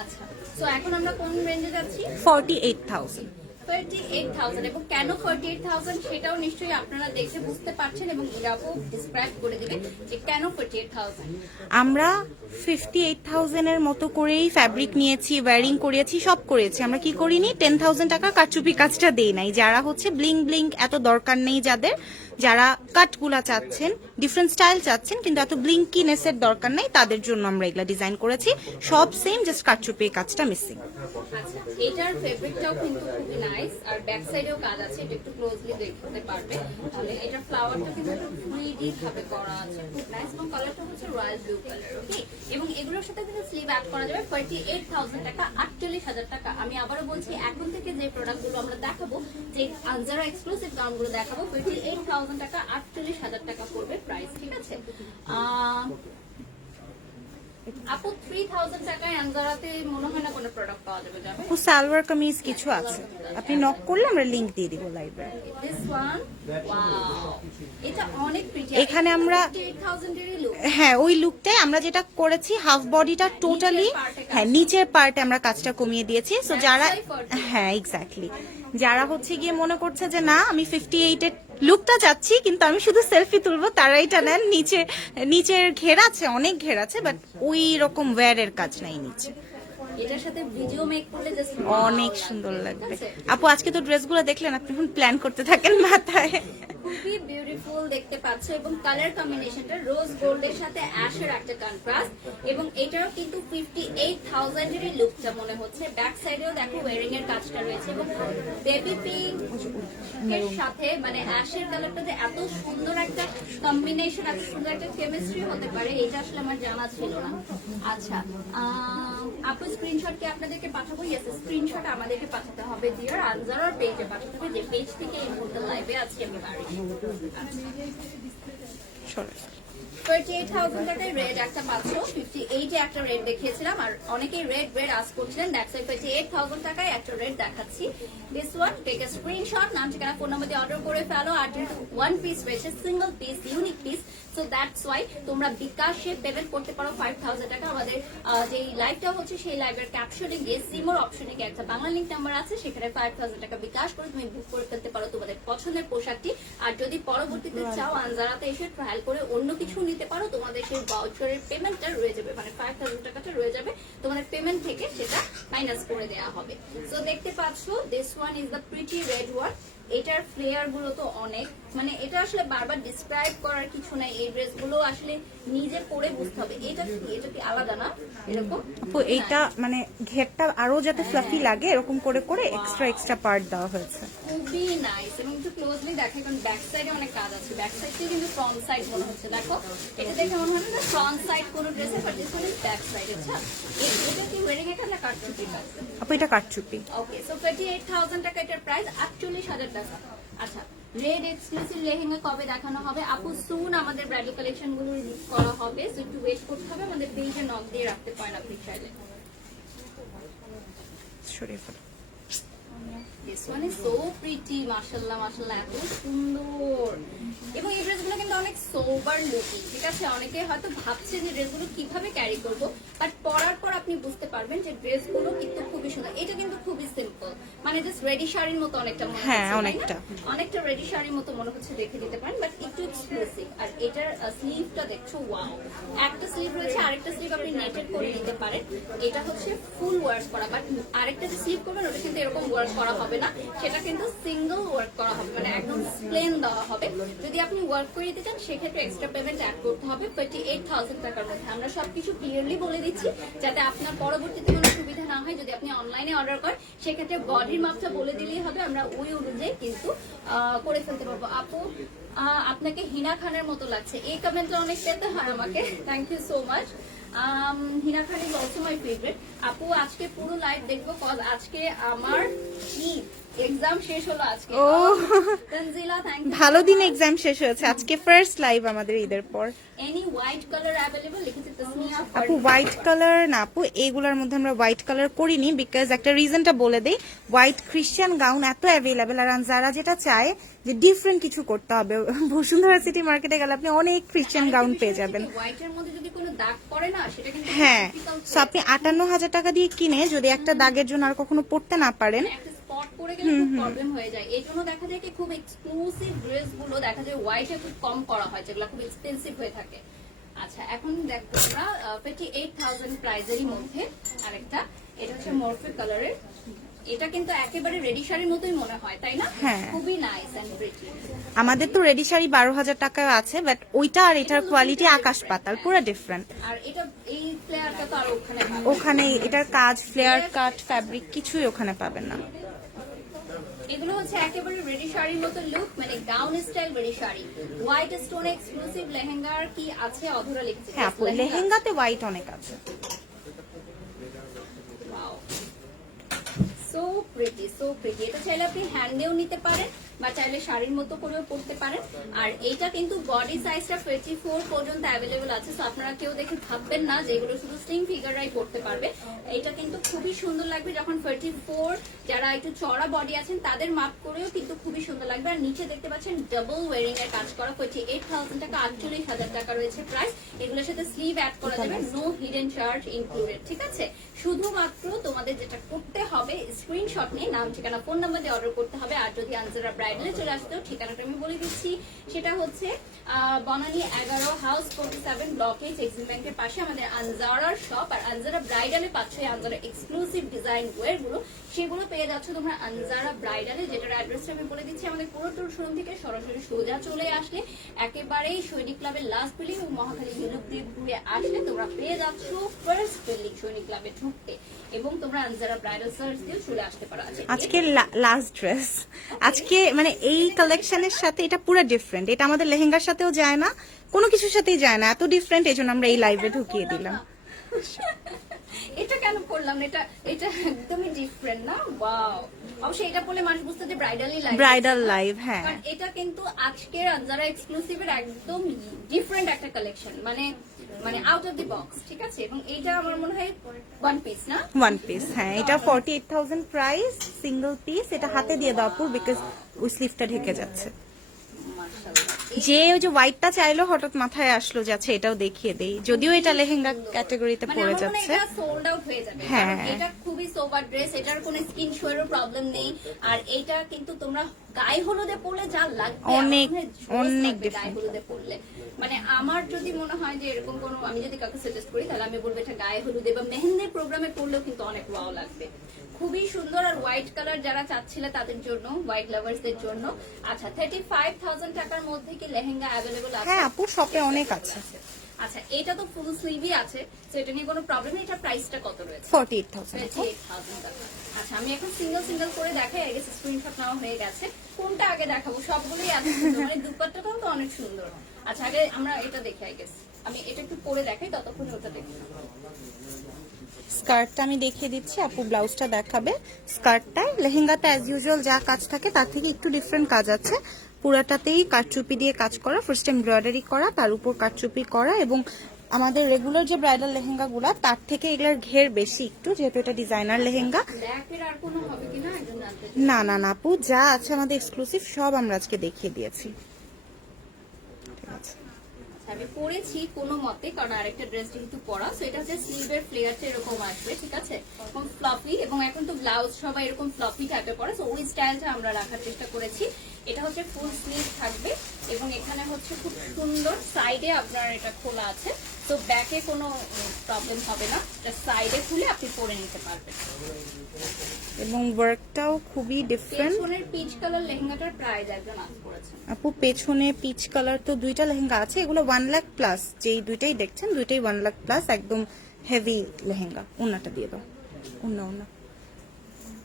আচ্ছা, সো এখন আমরা কোন রেঞ্জে যাচ্ছি? 48,000। 38,000। এবং কেন 38,000 সেটাও নিশ্চয়ই আপনারা দেখে বুঝতে পারছেন, এবং ইরাপও ডিসক্রাইব করে দিবে যে কেন 48,000। আমরা 58,000 এর মতো করেই ফ্যাব্রিক নিয়েছি, ওয়্যারিং করিয়েছি, সব করেছি। আমরা কি করিনি, 10,000 টাকা কারচুপি কাজটা দেই নাই। যারা হচ্ছে ব্লিং ব্লিং এত দরকার নেই, যাদের যারা কাটগুলা চাচ্ছেন, ডিফারেন্ট স্টাইল চাচ্ছেন কিন্তু এত ব্লিঙ্কিনেসের দরকার নেই, তাদের জন্য আমরা এগুলা ডিজাইন করেছি। সব সেম, জাস্ট কারচুপি কাজটা মিসিং। আচ্ছা, এটার ফেব্রিকটাও কিন্তু খুবই নাইস, আর ব্যাক সাইডেও কাজ আছে, এটা একটু ক্লোজলি দেখতে পারবে। তাহলে এটা ফ্লাওয়ারটা কিন্তু একটু 3D ভাবে করা আছে, খুব নাইস, এবং কালারটা হচ্ছে রয়্যাল ব্লু কালার। ওকে, এবং এগুলোর সাথে কিন্তু স্লিভ অ্যাড করা যাবে। 48,000 টাকা, 48,000 টাকা। আমি আবারও বলছি, এখন থেকে যে প্রোডাক্টগুলো আমরা দেখাবো, যে আনজারা এক্সক্লুসিভ গাউনগুলো দেখাবো, 48,000 টাকা, 48,000 টাকা পড়বে প্রাইস। ঠিক আছে, আপু 3,000 টাকায় আনজারাতে মনে হয় না কোনো প্রোডাক্ট পাওয়া যাবে। ও সালোয়ার কামিজ কিছু আছে, আপনি নক করলে আমরা লিংক দিয়ে দিব লাইভে। দিস ওয়ান, ওয়াও, এটা অনেক প্রিটি। এখানে আমরা 8,000 এর লুক, হ্যাঁ ওই লুকটাই আমরা যেটা করেছি, হাফ বডিটা টোটালি, হ্যাঁ নিচের পার্টে আমরা কাজটা কমিয়ে দিয়েছি। সো যারা, হ্যাঁ এক্স্যাক্টলি, যারা হচ্ছে গিয়ে মনে করছে যে না আমি 58 এর লুকটা চাচ্ছি কিন্তু আমি শুধু সেলফি তুলবো, তারা এটা নেন। নিচের ঘের আছে, অনেক ঘের আছে, বাট ওই রকম ওয়্যারের কাজ নাই নিচে। এটার সাথে ভিডিও মেক করলে জাস্ট অনেক সুন্দর লাগবে। আপু আজকে তো ড্রেসগুলো দেখলেন, আপনি এখন প্ল্যান করতে থাকেন মাথায়। খুবই বিউটিফুল দেখতে পাচ্ছ, এবং কালার কম্বিনেশনটা রোজ গোল্ডের সাথে অ্যাশের একটা কন্ট্রাস্ট, এবং এটাও কিন্তু 58,000 এর লুকটা মনে হচ্ছে। ব্যাক সাইডেও দেখো ওয়্যারিং এর কাজটা রয়েছে, এবং বেবি পিঙ্ক এর সাথে মানে অ্যাশের কালারটা যে এত সুন্দর একটা কম্বিনেশন, এত সুন্দর একটা কেমিস্ট্রি হতে পারে, এটা আসলে আমার জানা ছিল না। আচ্ছা, আপু স্ক্রিনশট কি আপনাদেরকে পাঠাবো? ইয়েস, স্ক্রিনশট আমাদেরকে পাঠাতে হবে ডিয়ার আনজারার পেজে পাঠাতে হবে, যে পেজ থেকে এই মুহূর্তে লাইভে আছি আমি বাড়ি। সরে 38,000 টাকায় রেড একটা পাচ্ছ, 58 এ একটা রেড দেখিয়েছিলাম আর অনেকেই রেড আস্ক করছিলেন, দ্যাটস ওয়াই 38,000 টাকায় একটা রেড দেখাচ্ছি। This one take a screenshot, নাম ঠিকানা ফোন নাম্বার দিয়ে অর্ডার করে ফেলো। আর যেহেতু ওয়ান পিস রয়েছে, single piece, unique piece, so that's why তোমরা বিকাশে পেমেন্ট করতে পারো 5,000 টাকা। আমাদের যেই লাইভটা হচ্ছে সেই লাইভের ক্যাপশনে গিয়ে সিমোর অপশনে গিয়ে একটা বাংলা লিঙ্ক নাম্বার আছে, সেখানে 5,000 টাকা বিকাশ করে তুমি বুক করে ফেলতে পারো তোমাদের পছন্দের পোশাকটি। আর যদি পরবর্তীতে চাও আনজারাতে এসে ট্রায়াল করে অন্য কিছু নিতে পারো, তোমাদের সেই ভাউচারের পেমেন্টটা রয়ে যাবে, মানে 5,000 টাকাটা রয়ে যাবে তোমাদের পেমেন্ট থেকে, সেটা মাইনাস করে দেওয়া হবে। সো দেখতে পাচ্ছ, this one is the pretty red one. এটার ফ্লেয়ার গুলো তো অনেক, মানে এটা আসলে বারবার ডিসক্রাইব করার কিছু নাই, এই ড্রেস গুলো আসলে নিজে পরে বুঝতে হবে। এটা কি আলাদা না এরকম? আপু এইটা মানে ঘেরটা আরো যাতে ফ্লাফি লাগে এরকম করে করে এক্সট্রা পার্ট দেওয়া হয়েছে। খুবই নাইস, এবং একটু ক্লোজলি দেখে, কারণ ব্যাক সাইডে অনেক কাজ আছে। ব্যাক সাইডে কিন্তু ফ্রন্ট সাইড মনে হচ্ছে, দেখো এটা দেখে মনে হয় না ফ্রন্ট সাইড কোনো ড্রেসে, but this one is back side. আচ্ছা, এটা কি ওয়েডিং এটা না কাটচুপি? আপু এটা কাটচুপি। ওকে, সো 38,000 টাকা এটার প্রাইস, 48,000 টাকা। আচ্ছা, রেড এক্সক্লুসিভ লেহেঙ্গা কবে দেখানো হবে আপু? সুন আমাদের ব্রাইডাল কালেকশন গুলো রিলিজ করা হবে, সো একটু ওয়েট করতে হবে। আমাদের পেজে নক দিয়ে রাখতে পারেন আপনি চাইলে। সরিয়ে ফেলো। This one is so pretty, মাশাআল্লাহ মাশাআল্লাহ, এত সুন্দর। এবং এই ড্রেসগুলো কিন্তু অনেক সোবার লুকিং, ঠিক আছে? অনেকে হয়তো ভাবছে যে ড্রেসগুলো কিভাবে ক্যারি করব, বাট পরার পর আপনি বুঝতে পারবেন যে ড্রেসগুলো কিন্তু খুবই সুন্দর। এটা কিন্তু খুবই সিম্পল, মানে জাস্ট রেডি শাড়ির মতো অনেকটা মনে হচ্ছে, হ্যাঁ, তাই না? অনেকটা রেডি শাড়ির মতো মনে হচ্ছে, দেখে দিতে পারেন, বাট একটু এক্সক্লুসিভ। আর এটার স্লিভটা দেখছো, ওয়াও, একটা স্লিভ রয়েছে, আরেকটা স্লিভ আপনি নেটেড করে নিতে পারেন। এটা হচ্ছে ফুল ওয়ার্ক করা, বাট আরেকটা যে স্লিভ করবেন ওটা কিন্তু এরকম ওয়ার্ক করা হবে না, সেটা কিন্তু সিঙ্গেল ওয়ার্ক করা হবে, মানে একদম প্লেন দেওয়া হবে। যদি আপনি ওয়ার্ক করে দিতে চান সেক্ষেত্রে এক্সট্রা পেমেন্ট অ্যাড করতে হবে 38,000 টাকার মধ্যে। আমরা সবকিছু ক্লিয়ারলি বলে দিচ্ছি যাতে আপনার পরবর্তীতে কোনো সুবিধা না হয়। যদি আপনি অনলাইনে অর্ডার করেন সেক্ষেত্রে বডির মাপটা বলে দিলেই হবে, আমরা ওই অনুযায়ী কিন্তু করে ফেলতে পারবো। আপু আপনাকে হিনা খানের মতো লাগছে, এই কমেন্টটা অনেক পেতে হয় আমাকে, thank you so much. Hina Khan is also my favourite. আপু আজকে পুরো লাইভ দেখবো, কজ আজকে আমার এক্সাম শেষ হলো আজকে। ও তানজিলা, থ্যাংক ইউ। ভালো দিন এক্সাম শেষ হয়েছে, আজকে ফার্স্ট লাইভ আমাদের ঈদের পর। এনি হোয়াইট কালার अवेलेबल লিখেছে তাসমিয়া। আপু হোয়াইট কালার না আপু, এইগুলোর মধ্যে আমরা হোয়াইট কালার করিনি, বিকজ একটা রিজনটা বলে দেই। হোয়াইট ক্রিশ্চিয়ান গাউন এত অ্যাভেলেবেল, আর যারা যেটা চায় যে ডিফারেন্ট কিছু করতে হবে, বসুন্ধরা সিটি মার্কেটে গেলে আপনি অনেক ক্রিশ্চিয়ান গাউন পেয়ে যাবেন। হোয়াইটের মধ্যে যদি কোনো দাগ পড়ে না সেটা কিন্তু হ্যাঁ, সো আপনি 58,000 টাকা দিয়ে কিনে যদি একটা দাগের জন্য আর কখনো পড়তে না পারেন, একটা স্পট পড়ে গেলে খুব প্রবলেম হয়ে যায়। এই জন্য দেখা যায় কি খুব এক্সক্লুসিভ ড্রেস গুলো দেখা যায় হোয়াইটে খুব কম করা হয়, যেগুলো খুব এক্সপেন্সিভ হয়ে থাকে। আচ্ছা, এখন দেখবো আমরা 38,000 প্রাইজেরই মধ্যে আরেকটা, এটা হচ্ছে মরফি কালারের। এটা কিন্তু একেবারে রেডি শাড়ির মতোই মনে হয়, তাই না? হ্যাঁ। খুবই নাইস এন্ড প্রিটি। আমাদের তো রেডি শাড়ি 12,000 টাকা আছে, বাট ওইটা আর এটার কোয়ালিটি আকাশ পাতাল, পুরো ডিফারেন্ট। আর এটা এই ফ্লেয়ারটা তো আর ওখানে পাবেন। ওখানে এটার কাজ, ফ্লেয়ার কাট, ফ্যাব্রিক কিছুই ওখানে পাবেন না। এগুলো হচ্ছে একেবারে রেডি শাড়ির মতো লুক, মানে gown style ready sari. White stone exclusive লেহেঙ্গার কি আছে অধরা লিখছে। হ্যাঁ আপু, লেহেঙ্গাতে হোয়াইট অনেক আছে। So pretty, so pretty. এটা চাইলে আপনি হ্যান্ডেও নিতে পারেন বা চাইলে শাড়ির মতো করেও পরতে পারেন। আর এইটা কিন্তু বডি সাইজটা 24 পর্যন্ত অ্যাভেলেবল আছে, সো আপনারা কেউ দেখে ভাববেন না যে এগুলো শুধু স্লিম ফিগাররাই পরতে পারবে। এটা কিন্তু খুবই সুন্দর লাগবে যখন 34 যারা একটু চড়া বডি আছেন তাদের মাপ করেও কিন্তু খুবই সুন্দর লাগবে। আর নিচে দেখতে পাচ্ছেন ডাবল ওয়ারিং এর কাজ করা, 38,000 টাকা, 48,000 টাকা রয়েছে প্রাইস। এগুলোর সাথে স্লিভ অ্যাড করা যাবে, নো হিডেন চার্জ ইনক্লুডেড, ঠিক আছে? শুধুমাত্র তোমাদের যেটা করতে হবে স্ক্রিনশট নিয়ে নাম ঠিকানা ফোন নাম্বার দিয়ে অর্ডার করতে হবে। আর যদি আনজারা ব্রাইডালে চলে আসতেও ঠিকানাটা আমি বলে দিচ্ছি, সেটা হচ্ছে বনানী 11 হাউস 47 ব্লকে এক্সিম ব্যাংকের পাশে আমাদের আনজারার শপ। আর আনজারা ব্রাইডালে পাচ্ছ আনজারা এক্সক্লুসিভ ডিজাইন ওয়্যার গুলো, সেগুলো পেয়ে যাচ্ছ তোমরা আনজারা ব্রাইডালে, যেটার অ্যাড্রেসটা আমি বলে দিচ্ছি। আমাদের পুরো টুর শোরুম থেকে সরাসরি সোজা চলে আসলে একেবারেই সৈনিক ক্লাবের লাস্ট বিল্ডিং এবং মহাখালী ইউনিক দিয়ে ঘুরে আসলে তোমরা পেয়ে যাচ্ছ ফার্স্ট বিল্ডিং সৈনিক ক্লাবে ঢুকতে, এবং তোমরা আনজারা ব্রাইডাল সার্চ দিয়ে চলে আসতে পারো। আজকে লাস্ট ড্রেস, আজকে মানে এই কালেকশনের সাথে এটা পুরো ডিফারেন্ট, এটা আমাদের লেহেঙ্গার সাথেও যায় না, কোনো কিছুর সাথেই যায় না, এত ডিফারেন্ট, এই জন্য আমরা এই লাইভে ঢুকিয়ে দিলাম। এটা কেন পরলাম না? এটা এটা একদমই ডিফারেন্ট না? ওয়াও, অবশ্যই এটা পরলে মানুষ বুঝতে যে ব্রাইডালি লাইভ, ব্রাইডাল লাইভ, হ্যাঁ। কারণ এটা কিন্তু আজকের আনজারা এক্সক্লুসিভের একদম ডিফারেন্ট একটা কালেকশন, মানে মানে আউট অফ দি বক্স, ঠিক আছে? এবং এটা আমার মনে হয় ওয়ান পিস না? ওয়ান পিস, হ্যাঁ। এটা 48,000 প্রাইস, সিঙ্গেল পিস। এটা হাতে দিয়ে দাও আপু, বিকজ ওই স্লিভটা ঢেকে যাচ্ছে। মাশাআল্লাহ। যে ওই যে হোয়াইটটা চাইলো, হঠাৎ মাথায় আসলো যে আচ্ছা এটাও দেখিয়ে দেই, যদিও এটা লেহেঙ্গা ক্যাটাগরিতে মানে পড়ে আমার মনে হয় যাচ্ছে। এটা সোল্ড আউট হয়ে যাবে, হ্যাঁ। কারণ এটা খুবই সোবার ড্রেস, এটার কোনো স্কিন শোয়েরও প্রবলেম নেই। আর এটা কিন্তু তোমরা গায়ে হলুদে পরলে যা লাগবে, অনেক, আমার মনে হয় জোস অনেক লাগবে গায়ে different। হলুদে পরলে। মানে আমার যদি মনে হয় যে এরকম কোনো, আমি যদি কাউকে সাজেস্ট করি তাহলে আমি বলবো এটা গায়ে হলুদে বা মেহেন্দির প্রোগ্রামে পরলেও কিন্তু অনেক ওয়াও লাগবে। খুবই সুন্দর। আর হোয়াইট কালার যারা চাচ্ছিলে তাদের জন্য, হোয়াইট লাভার্সদের জন্য। আচ্ছা, 35,000 টাকার মধ্যে কি লেহেঙ্গা অ্যাভেলেবল আছে? হ্যাঁ আপু, শপে অনেক আছে। আচ্ছা, এটা তো ফুল স্লিভই আছে, তো এটা নিয়ে কোনো প্রবলেম নেই। এটা প্রাইসটা কত রয়েছে? 48,000 আপু। 38,000 টাকা। আচ্ছা, আমি এখন সিঙ্গেল সিঙ্গেল করে দেখাই, আগে স্ক্রিনশট নেওয়া হয়ে গেছে। কোনটা আগে দেখাবো? সবগুলোই এত সুন্দর, মানে দুপাট্টাটাও তো অনেক সুন্দর। আচ্ছা, আগে আমরা এটা দেখি, আই গেস আমি এটা একটু পরে দেখাই, ততক্ষণে ওটা দেখি। স্কার্টটা আমি দেখিয়ে দিচ্ছি, আপু ব্লাউজটা দেখাবে। স্কার্টটায় লেহেঙ্গাটা অ্যাজ ইউজুয়াল যা কাজ থাকে তার থেকে একটু ডিফারেন্ট কাজ আছে। পুরাটাতেই কারচুপি দিয়ে কাজ করা, ফার্স্ট এমব্রয়ডারি করা, তার উপর কারচুপি করা, এবং আমাদের রেগুলার যে ব্রাইডাল লেহেঙ্গাগুলো তার থেকে এগুলোর ঘের বেশি একটু, যেহেতু এটা ডিজাইনার লেহেঙ্গা। ব্ল্যাকের আর কোনো হবে কিনা একজন জানতে চাই। না না না আপু, যা আছে আমাদের এক্সক্লুসিভ সব আমরা আজকে দেখিয়ে দিয়েছি। ঠিক আছে। আমি পরেছি কোনো মতে, কারণ আরেকটা ড্রেস যেহেতু পরা, সো এটা হচ্ছে স্লিভের ফ্লেয়ারটা এরকম আসবে, ঠিক আছে? এবং ফ্লপি, এবং এখন তো ব্লাউজ সবাই এরকম ফ্লপি টাইপের পরে, সো ওই স্টাইলটা আমরা রাখার চেষ্টা করেছি। এটা হচ্ছে ফুল স্লিভ থাকবে, এবং এখানে হচ্ছে খুব সুন্দর সাইডে আপনার এটা খোলা আছে, তো ব্যাকে কোনো প্রবলেম হবে না, এটা সাইডে খুলে আপনি পরে নিতে পারবেন। এবং ওয়ার্কটাও খুবই ডিফারেন্ট। পেছনের পিচ কালার লেহেঙ্গাটার প্রাইস একজন আজ করেছেন। আপু পেছনে পিচ কালার তো দুইটা লেহেঙ্গা আছে, এগুলো 1 লাখ প্লাস, যেই দুইটাই দেখছেন দুইটাই 1 লাখ প্লাস, একদম হেভি লেহেঙ্গা। ওন্নাটা দিয়ে দাও, ওন্না।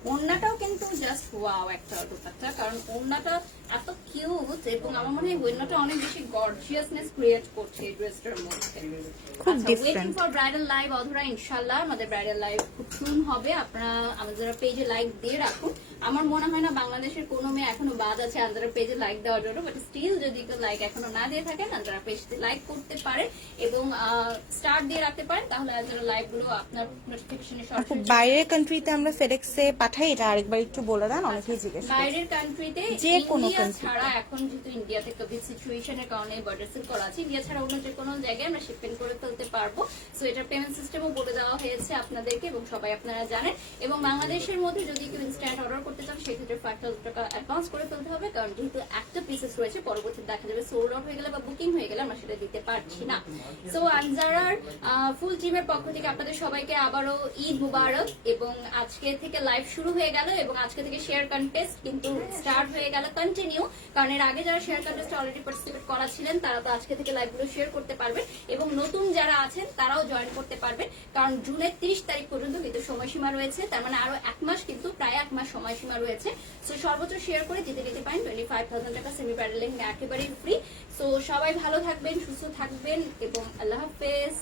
ওড়নাটাও কিন্তু জাস্ট ওয়াও একটা দুপাট্টা, কারণ ওড়নাটা এত কিউট, এবং আমার মনে হয় ওড়নাটা অনেক বেশি গর্জিয়াসনেস ক্রিয়েট করছে এই ড্রেসটার মধ্যে। খুব waiting different। For bridal live অধরা, ইনশাআল্লাহ আমাদের ব্রাইডাল লাইভ খুব সুন হবে। আপনারা আমাদের পেজে লাইক দিয়ে রাখুন। আমার মনে হয় না বাংলাদেশের কোনো মেয়ে এখনো বাদ আছে আন্দারা পেজে লাইক দেওয়ার জন্য, বাট স্টিল যদি কেউ লাইক এখনো না দিয়ে থাকেন, আন্দারা পেজে লাইক করতে পারে এবং স্টার দিয়ে রাখতে পারেন, তাহলে আন্দারা লাইভ গুলো আপনার নোটিফিকেশনে আপু সরাসরি বাইরের কান্ট্রিতে আমরা ফেডেক্সে পাঠাই, এটা আরেকবার একটু বলে দেন, অনেকেই জিজ্ঞেস করে। বাইরের কান্ট্রিতে, যে কোনো ইন্ডিয়া country। ছাড়া, এখন যেহেতু ইন্ডিয়াতে কোভিড সিচুয়েশনের কারণে বর্ডার সিল করা আছে, ইন্ডিয়া ছাড়া অন্য যে কোনো জায়গায় আমরা শিপমেন্ট করে ফেলতে পারবো। সো এটার পেমেন্ট সিস্টেমও বলে দেওয়া হয়েছে আপনাদেরকে, এবং সবাই আপনারা জানেন। এবং বাংলাদেশের মধ্যে যদি কেউ ইনস্ট্যান্ট অর্ডার করতে চান, সেক্ষেত্রে 5,000 টাকা অ্যাডভান্স করে ফেলতে হবে, কারণ যেহেতু একটা পিসেস রয়েছে, পরবর্তীতে দেখা যাবে সোল্ড আউট হয়ে গেলে বা বুকিং হয়ে গেলে আমরা সেটা দিতে পারছি না। সো আনজারার ফুল টিমের পক্ষ থেকে আপনাদের সবাইকে আবারও ঈদ মুবারক, এবং আজকে থেকে লাইভ শুরু হয়ে গেল, এবং আজকে থেকে শেয়ার কন্টেস্ট কিন্তু স্টার্ট হয়ে গেল কন্টিনিউ, কারণ এর আগে যারা শেয়ার কন্টেস্টে অলরেডি পার্টিসিপেট করা ছিলেন তারা তো আজকে থেকে লাইভগুলো শেয়ার করতে পারবেন, এবং নতুন যারা আছেন তারাও জয়েন করতে পারবেন, কারণ জুনের 30 তারিখ পর্যন্ত কিন্তু সময়সীমা রয়েছে, তার মানে আরো 1 মাস, কিন্তু প্রায় 1 মাস সময়সীমা রয়েছে। সো সর্বোচ্চ শেয়ার করে জিতে নিতে পারেন 25,000 টাকা সেমি ব্রাইডাল লেহেঙ্গা, একেবারেই ফ্রি। সো সবাই ভালো থাকবেন, সুস্থ থাকবেন, এবং আল্লাহ হাফেজ।